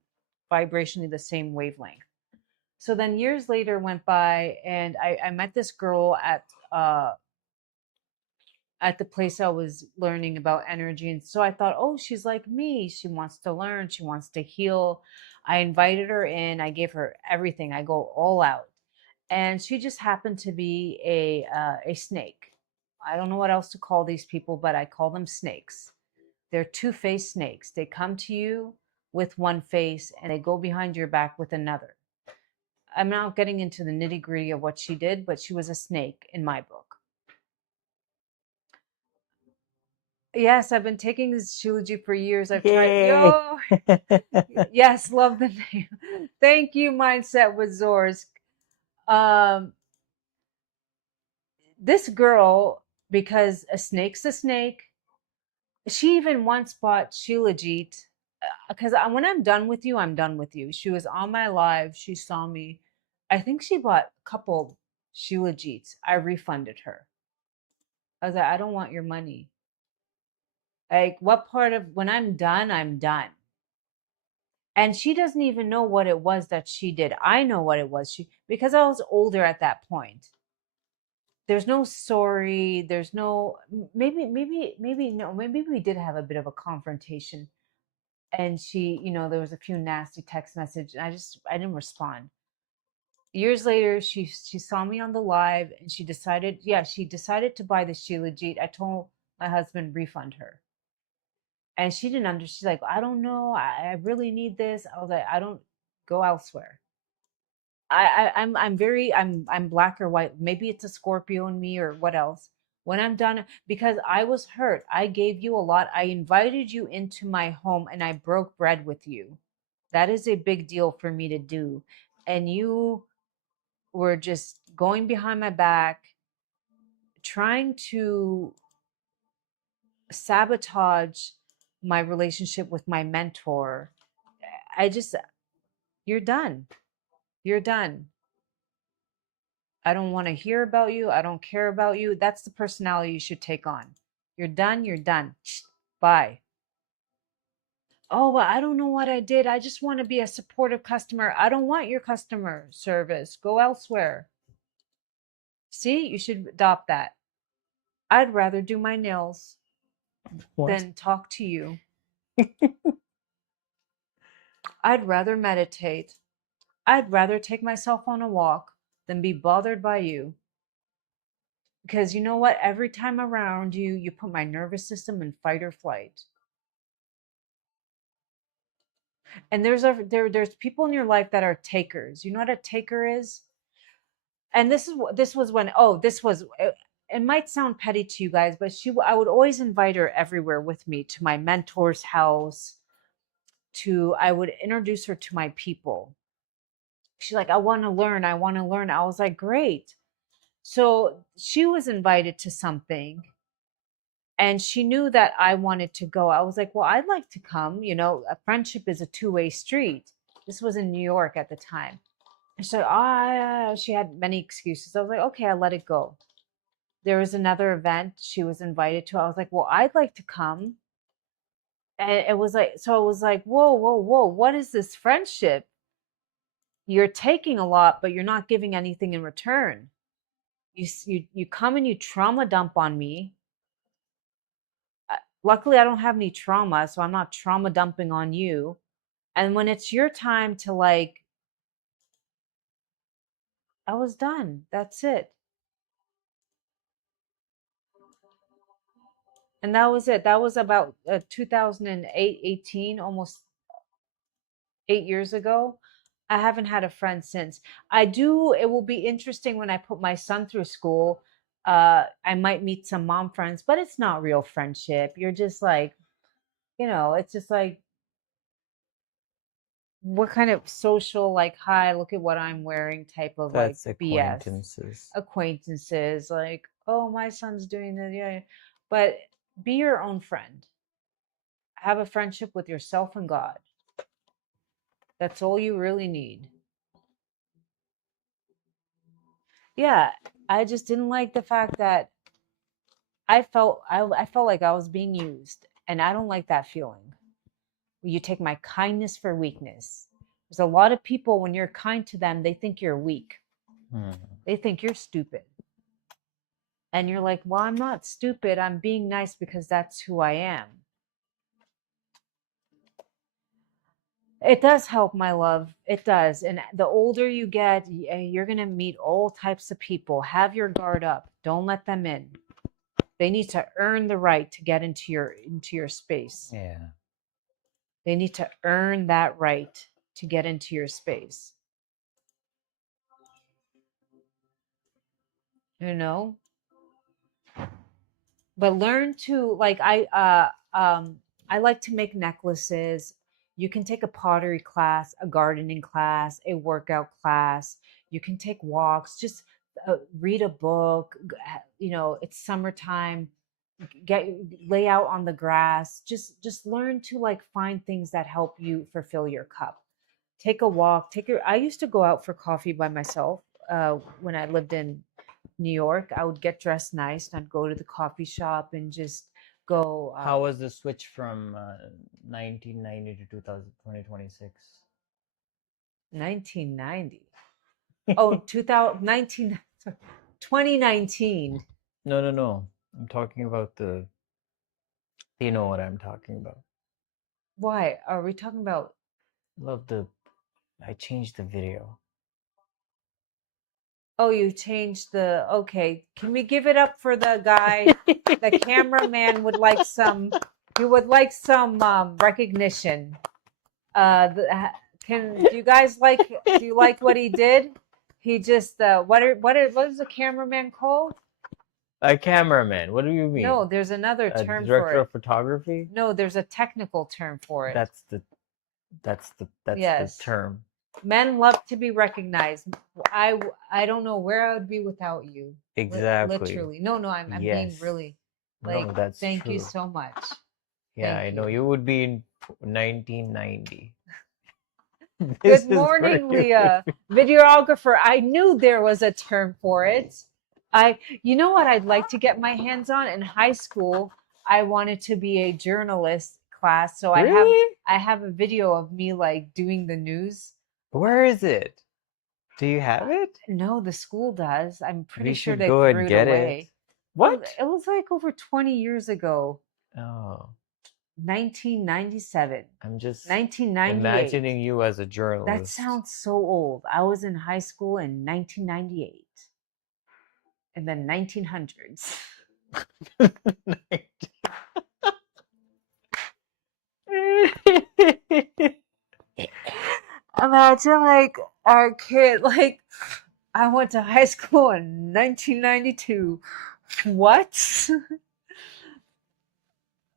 vibrationally the same wavelength. So then years later went by, and I met this girl at the place I was learning about energy. And so I thought, oh, she's like me. She wants to learn, she wants to heal. I invited her in, I gave her everything, I go all out. And she just happened to be a snake. I don't know what else to call these people, but I call them snakes. They're two-faced snakes. They come to you with one face and they go behind your back with another. I'm not getting into the nitty-gritty of what she did, but she was a snake in my book. Yes, I've been taking this Shilajit for years. I've tried. Yay. Yo, yes, love the name. Thank you, Mindset with Zors. Um, this girl, because a snake's a snake, she even once bought Shilajit. Because when I'm done with you, I'm done with you. She was on my live. She saw me. I think she bought a couple Shilajits. I refunded her. I was like, I don't want your money. Like, what part of when I'm done, I'm done. And she doesn't even know what it was that she did. I know what it was. Because I was older at that point. There's no sorry. There's no maybe no. Maybe we did have a bit of a confrontation, and she, there was a few nasty text messages. And I didn't respond. Years later, she saw me on the live, and she decided to buy the Shilajit. I told my husband refund her. And she didn't understand. She's like, I don't know. I really need this. I was like, I don't go elsewhere. I'm black or white. Maybe it's a Scorpio in me or what else. When I'm done, because I was hurt, I gave you a lot. I invited you into my home and I broke bread with you. That is a big deal for me to do. And you were just going behind my back, trying to sabotage my relationship with my mentor. You're done. You're done. I don't want to hear about you. I don't care about you. That's the personality you should take on. You're done. You're done. Bye. Oh, well, I don't know what I did. I just want to be a supportive customer. I don't want your customer service. Go elsewhere. See, you should adopt that. I'd rather do my nails What? than talk to you. I'd rather meditate. I'd rather take myself on a walk than be bothered by you. Because you know what? Every time around you, you put my nervous system in fight or flight. And there's people in your life that are takers. You know what a taker is? And this was when it might sound petty to you guys, but I would always invite her everywhere with me to my mentor's house. I would introduce her to my people. She's like, I want to learn. I want to learn. I was like, great. So she was invited to something and she knew that I wanted to go. I was like, well, I'd like to come. A friendship is a two-way street. This was in New York at the time. So she had many excuses. I was like, okay, I let it go. There was another event she was invited to. I was like, well, I'd like to come. And it was like, so I was like, whoa, whoa, whoa, what is this friendship? You're taking a lot, but you're not giving anything in return. You come and you trauma dump on me. Luckily, I don't have any trauma, so I'm not trauma dumping on you. And when it's your time to like, I was done. That's it. And that was it. That was about 2008, 18, almost 8 years ago. I haven't had a friend since. It will be interesting when I put my son through school. I might meet some mom friends, but it's not real friendship. You're just like, it's just like, what kind of social, like, hi, look at what I'm wearing type of like That's BS. acquaintances. Acquaintances, like, oh, my son's doing this. Yeah. But be your own friend. Have a friendship with yourself and God. That's all you really need. Yeah, I just didn't like the fact that I felt like I was being used, and I don't like that feeling. You take my kindness for weakness. There's a lot of people when you're kind to them, they think you're weak. They think you're stupid. And you're like, well, I'm not stupid. I'm being nice because that's who I am. It does help, my love. It does. And the older you get, you're going to meet all types of people. Have your guard up. Don't let them in. They need to earn the right to get into your space. Yeah. They need to earn that right to get into your space. You know? But learn to like I like to make necklaces. You can take a pottery class, a gardening class, a workout class. You can take walks, just read a book, it's summertime, lay out on the grass. Just learn to like find things that help you fulfill your cup. Take a walk, I used to go out for coffee by myself when I lived in New York. I would get dressed nice and I'd go to the coffee shop and just go. How was the switch from 1990 to 2026? 1990. Oh, 2019, 2019. No. I'm talking about you know what I'm talking about. Why are we talking about? I changed the video. Oh, you changed okay. Can we give it up for the guy? The cameraman would like some. He would like some recognition. Do you guys like? Do you like what he did? He just what is the cameraman called? A cameraman. What do you mean? No, there's another A term for director it. of photography? No, there's a technical term for it. That's the Yes. term. Men love to be recognized. I don't know where I would be without you. Exactly. Literally. No, I'm being Yes. really No, that's thank you true. so much. Yeah, Thank I know. you. You would be in 1990. Good morning, Leah. Videographer. I knew there was a term for it. You know what I'd like to get my hands on? In high school, I wanted to be a journalist class. So Really? I have a video of me like doing the news. Where is it? Do you have it? No, the school does. I'm pretty We sure should they go threw and it get away. it. What? It was like over 20 years ago. Oh. 1997. I'm just 1998. imagining you as a journalist. That sounds so old. I was in high school in 1998. In the 1900s. Imagine like our kid, like I went to high school in 1992. What?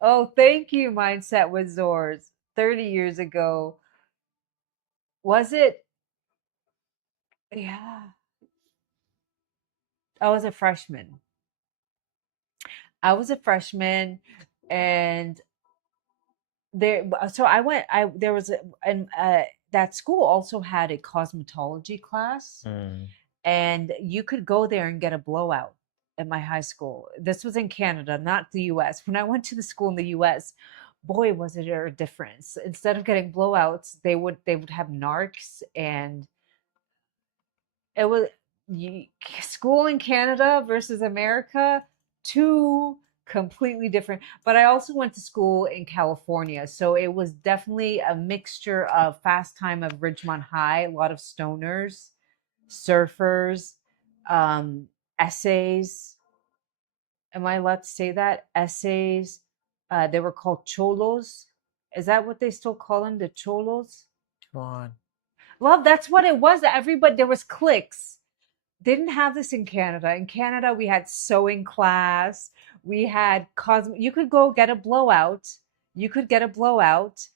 Oh, thank you, Mindset with Zors. 30 years ago. Was it? Yeah. I was a freshman. And there, so I went, there was that school also had a cosmetology class, Mm. and you could go there and get a blowout at my high school. This was in Canada, not the US. When I went to the school in the US, boy, was it a difference. Instead of getting blowouts, they would have narcs, and it was you, school in Canada versus America, two completely different. But I also went to school in California, so it was definitely a mixture of fast time of Ridgemont High, a lot of stoners, surfers, um, essays. Am I allowed to say that? Essays. They were called cholos. Is that what they still call them? The cholos? Come on. Well, that's what it was. Everybody, there was cliques. Didn't have this in Canada. In Canada, we had sewing class. We had you could go get a blowout. You could get a blowout.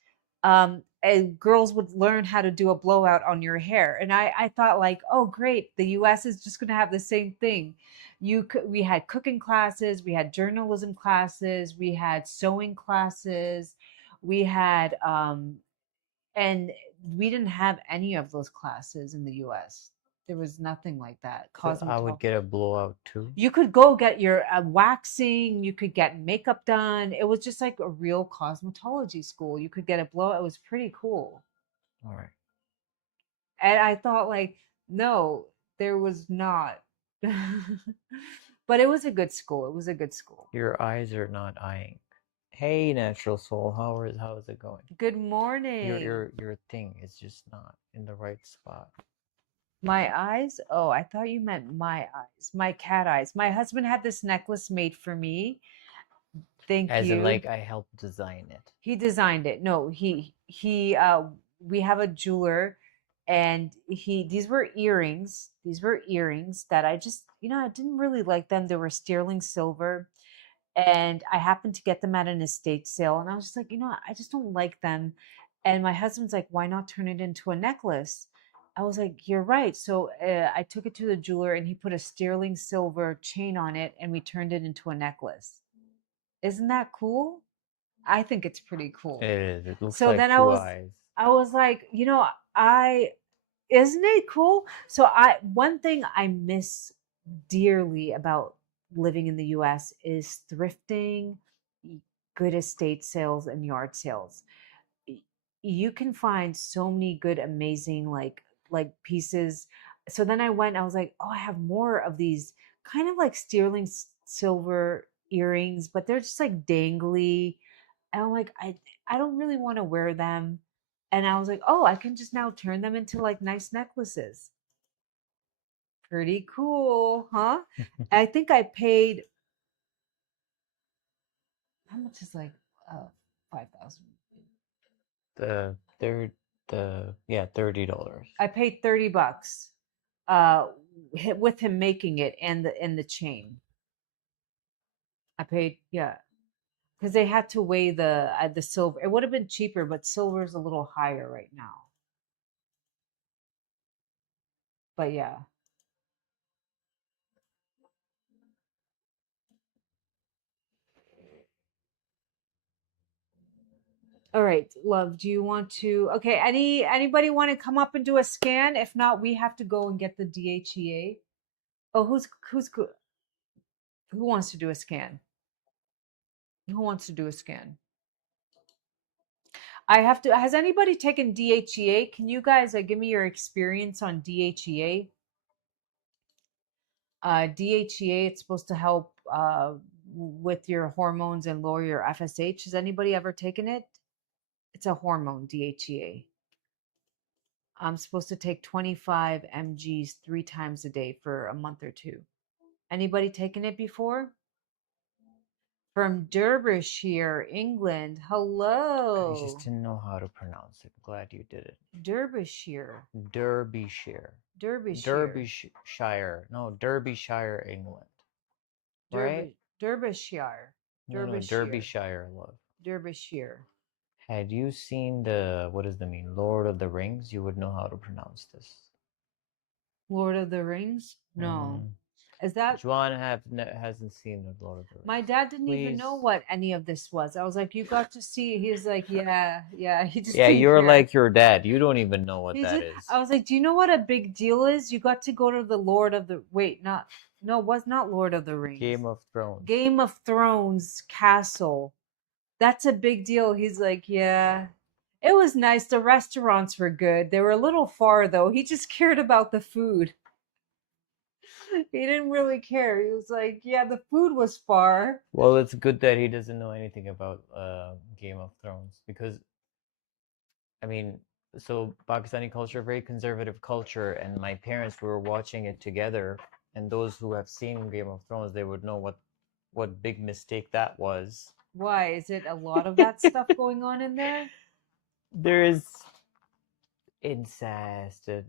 And girls would learn how to do a blowout on your hair. And I thought like, oh, great. The US is just going to have the same thing. We had cooking classes. We had journalism classes. We had sewing classes. We had, and we didn't have any of those classes in the US. There was nothing like that. So I would get a blowout too. You could go get your waxing, you could get makeup done. It was just like a real cosmetology school. You could get a blowout. It was pretty cool. All right. And I thought like, no, there was not. But it was a good school. It was a good school. Your eyes are not eyeing. Hey, Natural Soul, how is it going? Good morning. Your thing is just not in the right spot. My eyes? Oh, I thought you meant my eyes. My cat eyes. My husband had this necklace made for me. Thank you. As in, like, I helped design it. He designed it. No, we have a jeweler, and these were earrings. These were earrings that I just, I didn't really like them. They were sterling silver, and I happened to get them at an estate sale, and I was just like, I just don't like them. And my husband's like, why not turn it into a necklace? I was like, you're right. So I took it to the jeweler, and he put a sterling silver chain on it, and we turned it into a necklace. Isn't that cool? I think it's pretty cool. It is. It looks So like then two eyes. I was like, isn't it cool? So one thing I miss dearly about living in the US is thrifting, good estate sales, and yard sales. You can find so many good, amazing like pieces. So then I was like, oh, I have more of these kind of like sterling silver earrings, but they're just like dangly. And I'm like, I don't really want to wear them. And I was like, oh, I can just now turn them into like nice necklaces. Pretty cool, huh? I think I paid, how much is like 5,000? $30. I paid $30 with him making it and the chain. I paid, yeah, because they had to weigh the silver. It would have been cheaper, but silver is a little higher right now. But yeah. All right, love, do you want to, okay, anybody want to come up and do a scan? If not, we have to go and get the DHEA. Oh, who wants to do a scan? Who wants to do a scan? Has anybody taken DHEA? Can you guys give me your experience on DHEA? DHEA, it's supposed to help with your hormones and lower your FSH. Has anybody ever taken it? It's a hormone, DHEA. I'm supposed to take 25 mgs 3 times a day for a month or two. Anybody taken it before? From Derbyshire, England. Hello. I just didn't know how to pronounce it. Glad you did it. Derbyshire. Derbyshire. Derbyshire. Derbyshire. No, Derbyshire, England. Right? Derbyshire. No, Derbyshire, love. Derbyshire. Had you seen what does that mean? Lord of the Rings, you would know how to pronounce this. Lord of the Rings? No. Is that Juan hasn't seen a Lord of the Rings. my dad didn't even know Please. what any of this was. I was like, you got to see. He was like, yeah, yeah. He just Yeah, didn't you're care. like your dad. You don't even know what He that just, is. I was like, do you know what a big deal is? You got to go to the Lord of the wait, not no, it was not Lord of the Rings. Game of Thrones. Game of Thrones castle. That's a big deal. He's like, yeah. It was nice. The restaurants were good. They were a little far though. He just cared about the food. He didn't really care. He was like, yeah, the food was far. Well, it's good that he doesn't know anything about Game of Thrones because, I mean, so Pakistani culture, very conservative culture, and my parents were watching it together, and those who have seen Game of Thrones, they would know what big mistake that was. Why? Is it a lot of that stuff going on in there? There is incest and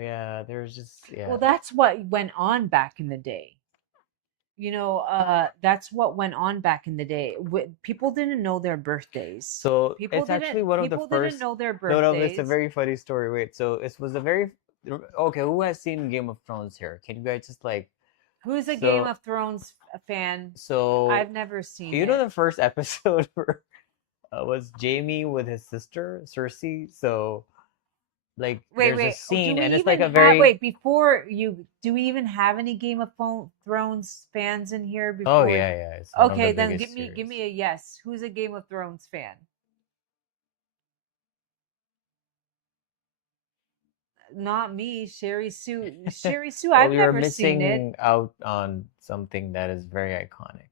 yeah, there's just Well, that's what went on back in the day. That's what went on back in the day. People didn't know their birthdays. So People it's actually one of the people first. didn't know their No, birthdays. it's a very funny story. Wait, so it was a very okay. Who has seen Game of Thrones here? Can you guys just like? Who's a So- Game of Thrones fan? So I've never seen you it. know the first episode where was Jamie with his sister Cersei. So like there's a scene and it's like a very do we even have any Game of Thrones fans in here before? oh yeah. It's one of Okay, the then biggest give me series. a yes. Who's a Game of Thrones fan? Not me, Sherry Sue. Sherry Sue, Well, I've you're never seen it. missing out on something that is very iconic.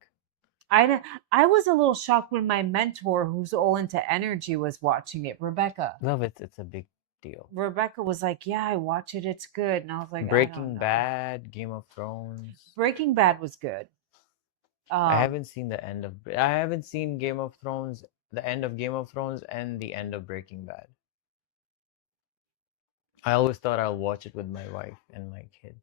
I was a little shocked when my mentor, who's all into energy, was watching it. Rebecca. Love it. It's a big deal. Rebecca was like, "Yeah, I watch it. It's good." And I was like, I don't Breaking know. Bad, Game of Thrones. Breaking Bad was good. I haven't seen the end of. I haven't seen Game of Thrones, the end of Game of Thrones, and the end of Breaking Bad. I always thought I'll watch it with my wife and my kids.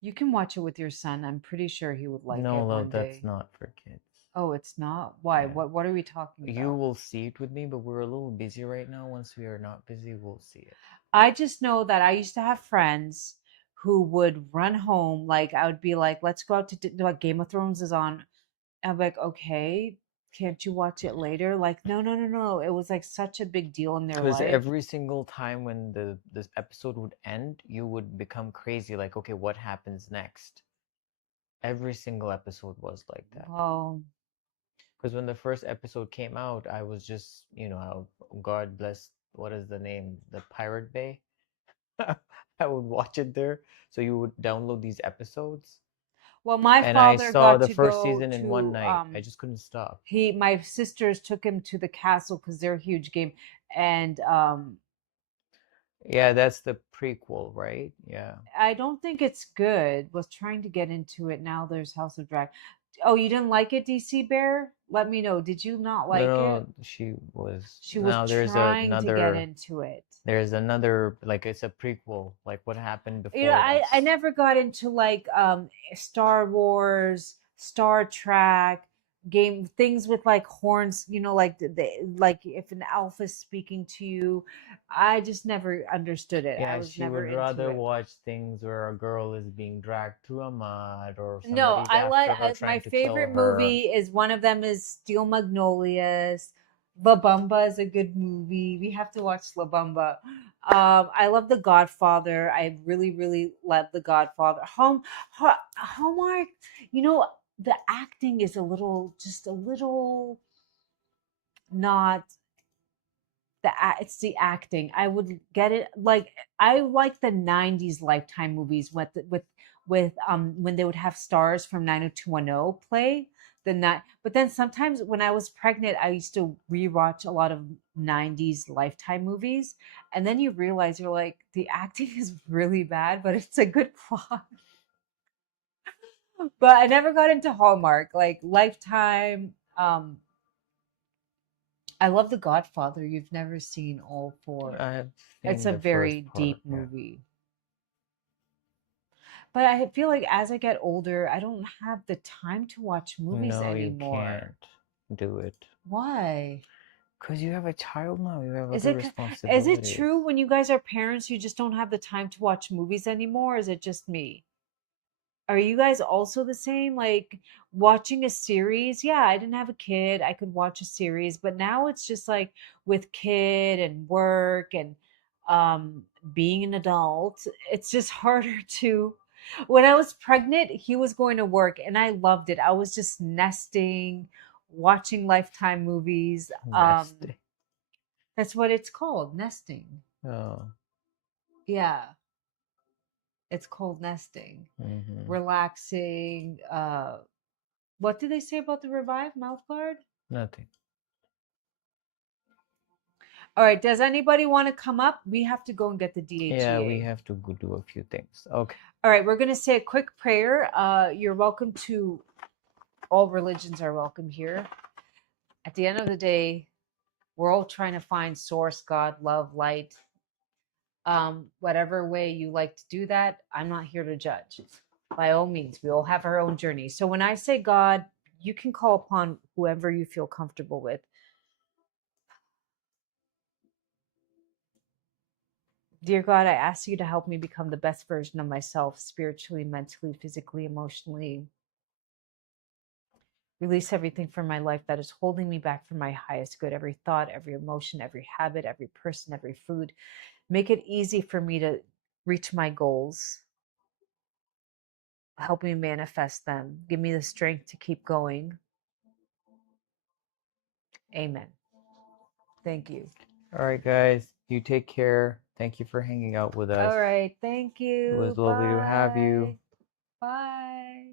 You can watch it with your son. I'm pretty sure he would like No, it love, one that's day. not for kids. Oh, it's not? Why? Yeah. What are we talking about? You will see it with me, but we're a little busy right now. Once we are not busy, we'll see it. I just know that I used to have friends who would run home. Like, I would be like, let's go out to like Game of Thrones is on. I'm like, okay, can't you watch it later? Like, no. It was like such a big deal in their Because life. every single time when this episode would end, you would become crazy. Like, okay, what happens next? Every single episode was like that. Well, Because when the first episode came out, I was just, God bless, what is the name? The Pirate Bay? I would watch it there. So you would download these episodes. well, my And I father saw got the to first go season in one to, night. I just couldn't stop. my sisters took him to the castle because they're a huge game, and Yeah, that's the prequel, right? Yeah. I don't think it's good. Was trying to get into it. Now there's House of Drag. Oh, you didn't like it, DC Bear? Let me know. Did you not like No, it? she was. She was Now there's trying to get another. into it. There's another, like it's a prequel, like what happened before You know, I this. never got into like Star Wars, Star Trek, game things with like horns, like like if an elf is speaking to you. I just never understood it. I Yeah, was she never would into rather it. watch things where a girl is being dragged through a mud or No, somebody's I after like her my trying to favorite kill her. movie is one of them is Steel Magnolias. La Bamba is a good movie. We have to watch La Bamba. I love The Godfather. I really, really love The Godfather. Hallmark, the acting is just a little not it's the acting. I would get it like I like the 90s Lifetime movies with when they would have stars from 90210 play the night. But then sometimes when I was pregnant, I used to rewatch a lot of 90s Lifetime movies, and then you realize you're like the acting is really bad, but it's a good plot. But I never got into Hallmark like Lifetime. I love The Godfather. You've never seen all four. I have It's seen a the very first part, deep yeah. movie. But I feel like as I get older, I don't have the time to watch movies No, anymore. you can't do it. Why? Because you have a child now. You have Is other it responsibilities. true when you guys are parents, you just don't have the time to watch movies anymore? Or is it just me? Are you guys also the same? Like watching a series? Yeah, I didn't have a kid. I could watch a series, but now it's just like with kid and work and um being an adult, it's just harder to. When I was pregnant, he was going to work and I loved it. I was just nesting, watching Lifetime movies. Nesting. That's what it's called, nesting. Oh. Yeah, it's called nesting. Mm-hmm. Relaxing. What did they say about the Revive mouth guard? Nothing. All right. Does anybody want to come up? We have to go and get the DHEA. Yeah, we have to go do a few things. Okay. All right. We're going to say a quick prayer. You're welcome to, all religions are welcome here. At the end of the day, we're all trying to find source, God, love, light. Whatever way you like to do that, I'm not here to judge. By all means, we all have our own journey. So when I say God, you can call upon whoever you feel comfortable with. Dear God, I ask you to help me become the best version of myself, spiritually, mentally, physically, emotionally. Release everything from my life that is holding me back from my highest good, every thought, every emotion, every habit, every person, every food. Make it easy for me to reach my goals. Help me manifest them. Give me the strength to keep going. Amen. Thank you. All right, guys. You take care. Thank you for hanging out with us. All right. Thank you. It was lovely to have you. Bye.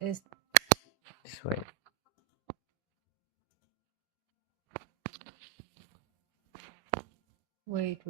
Is Just wait. wait.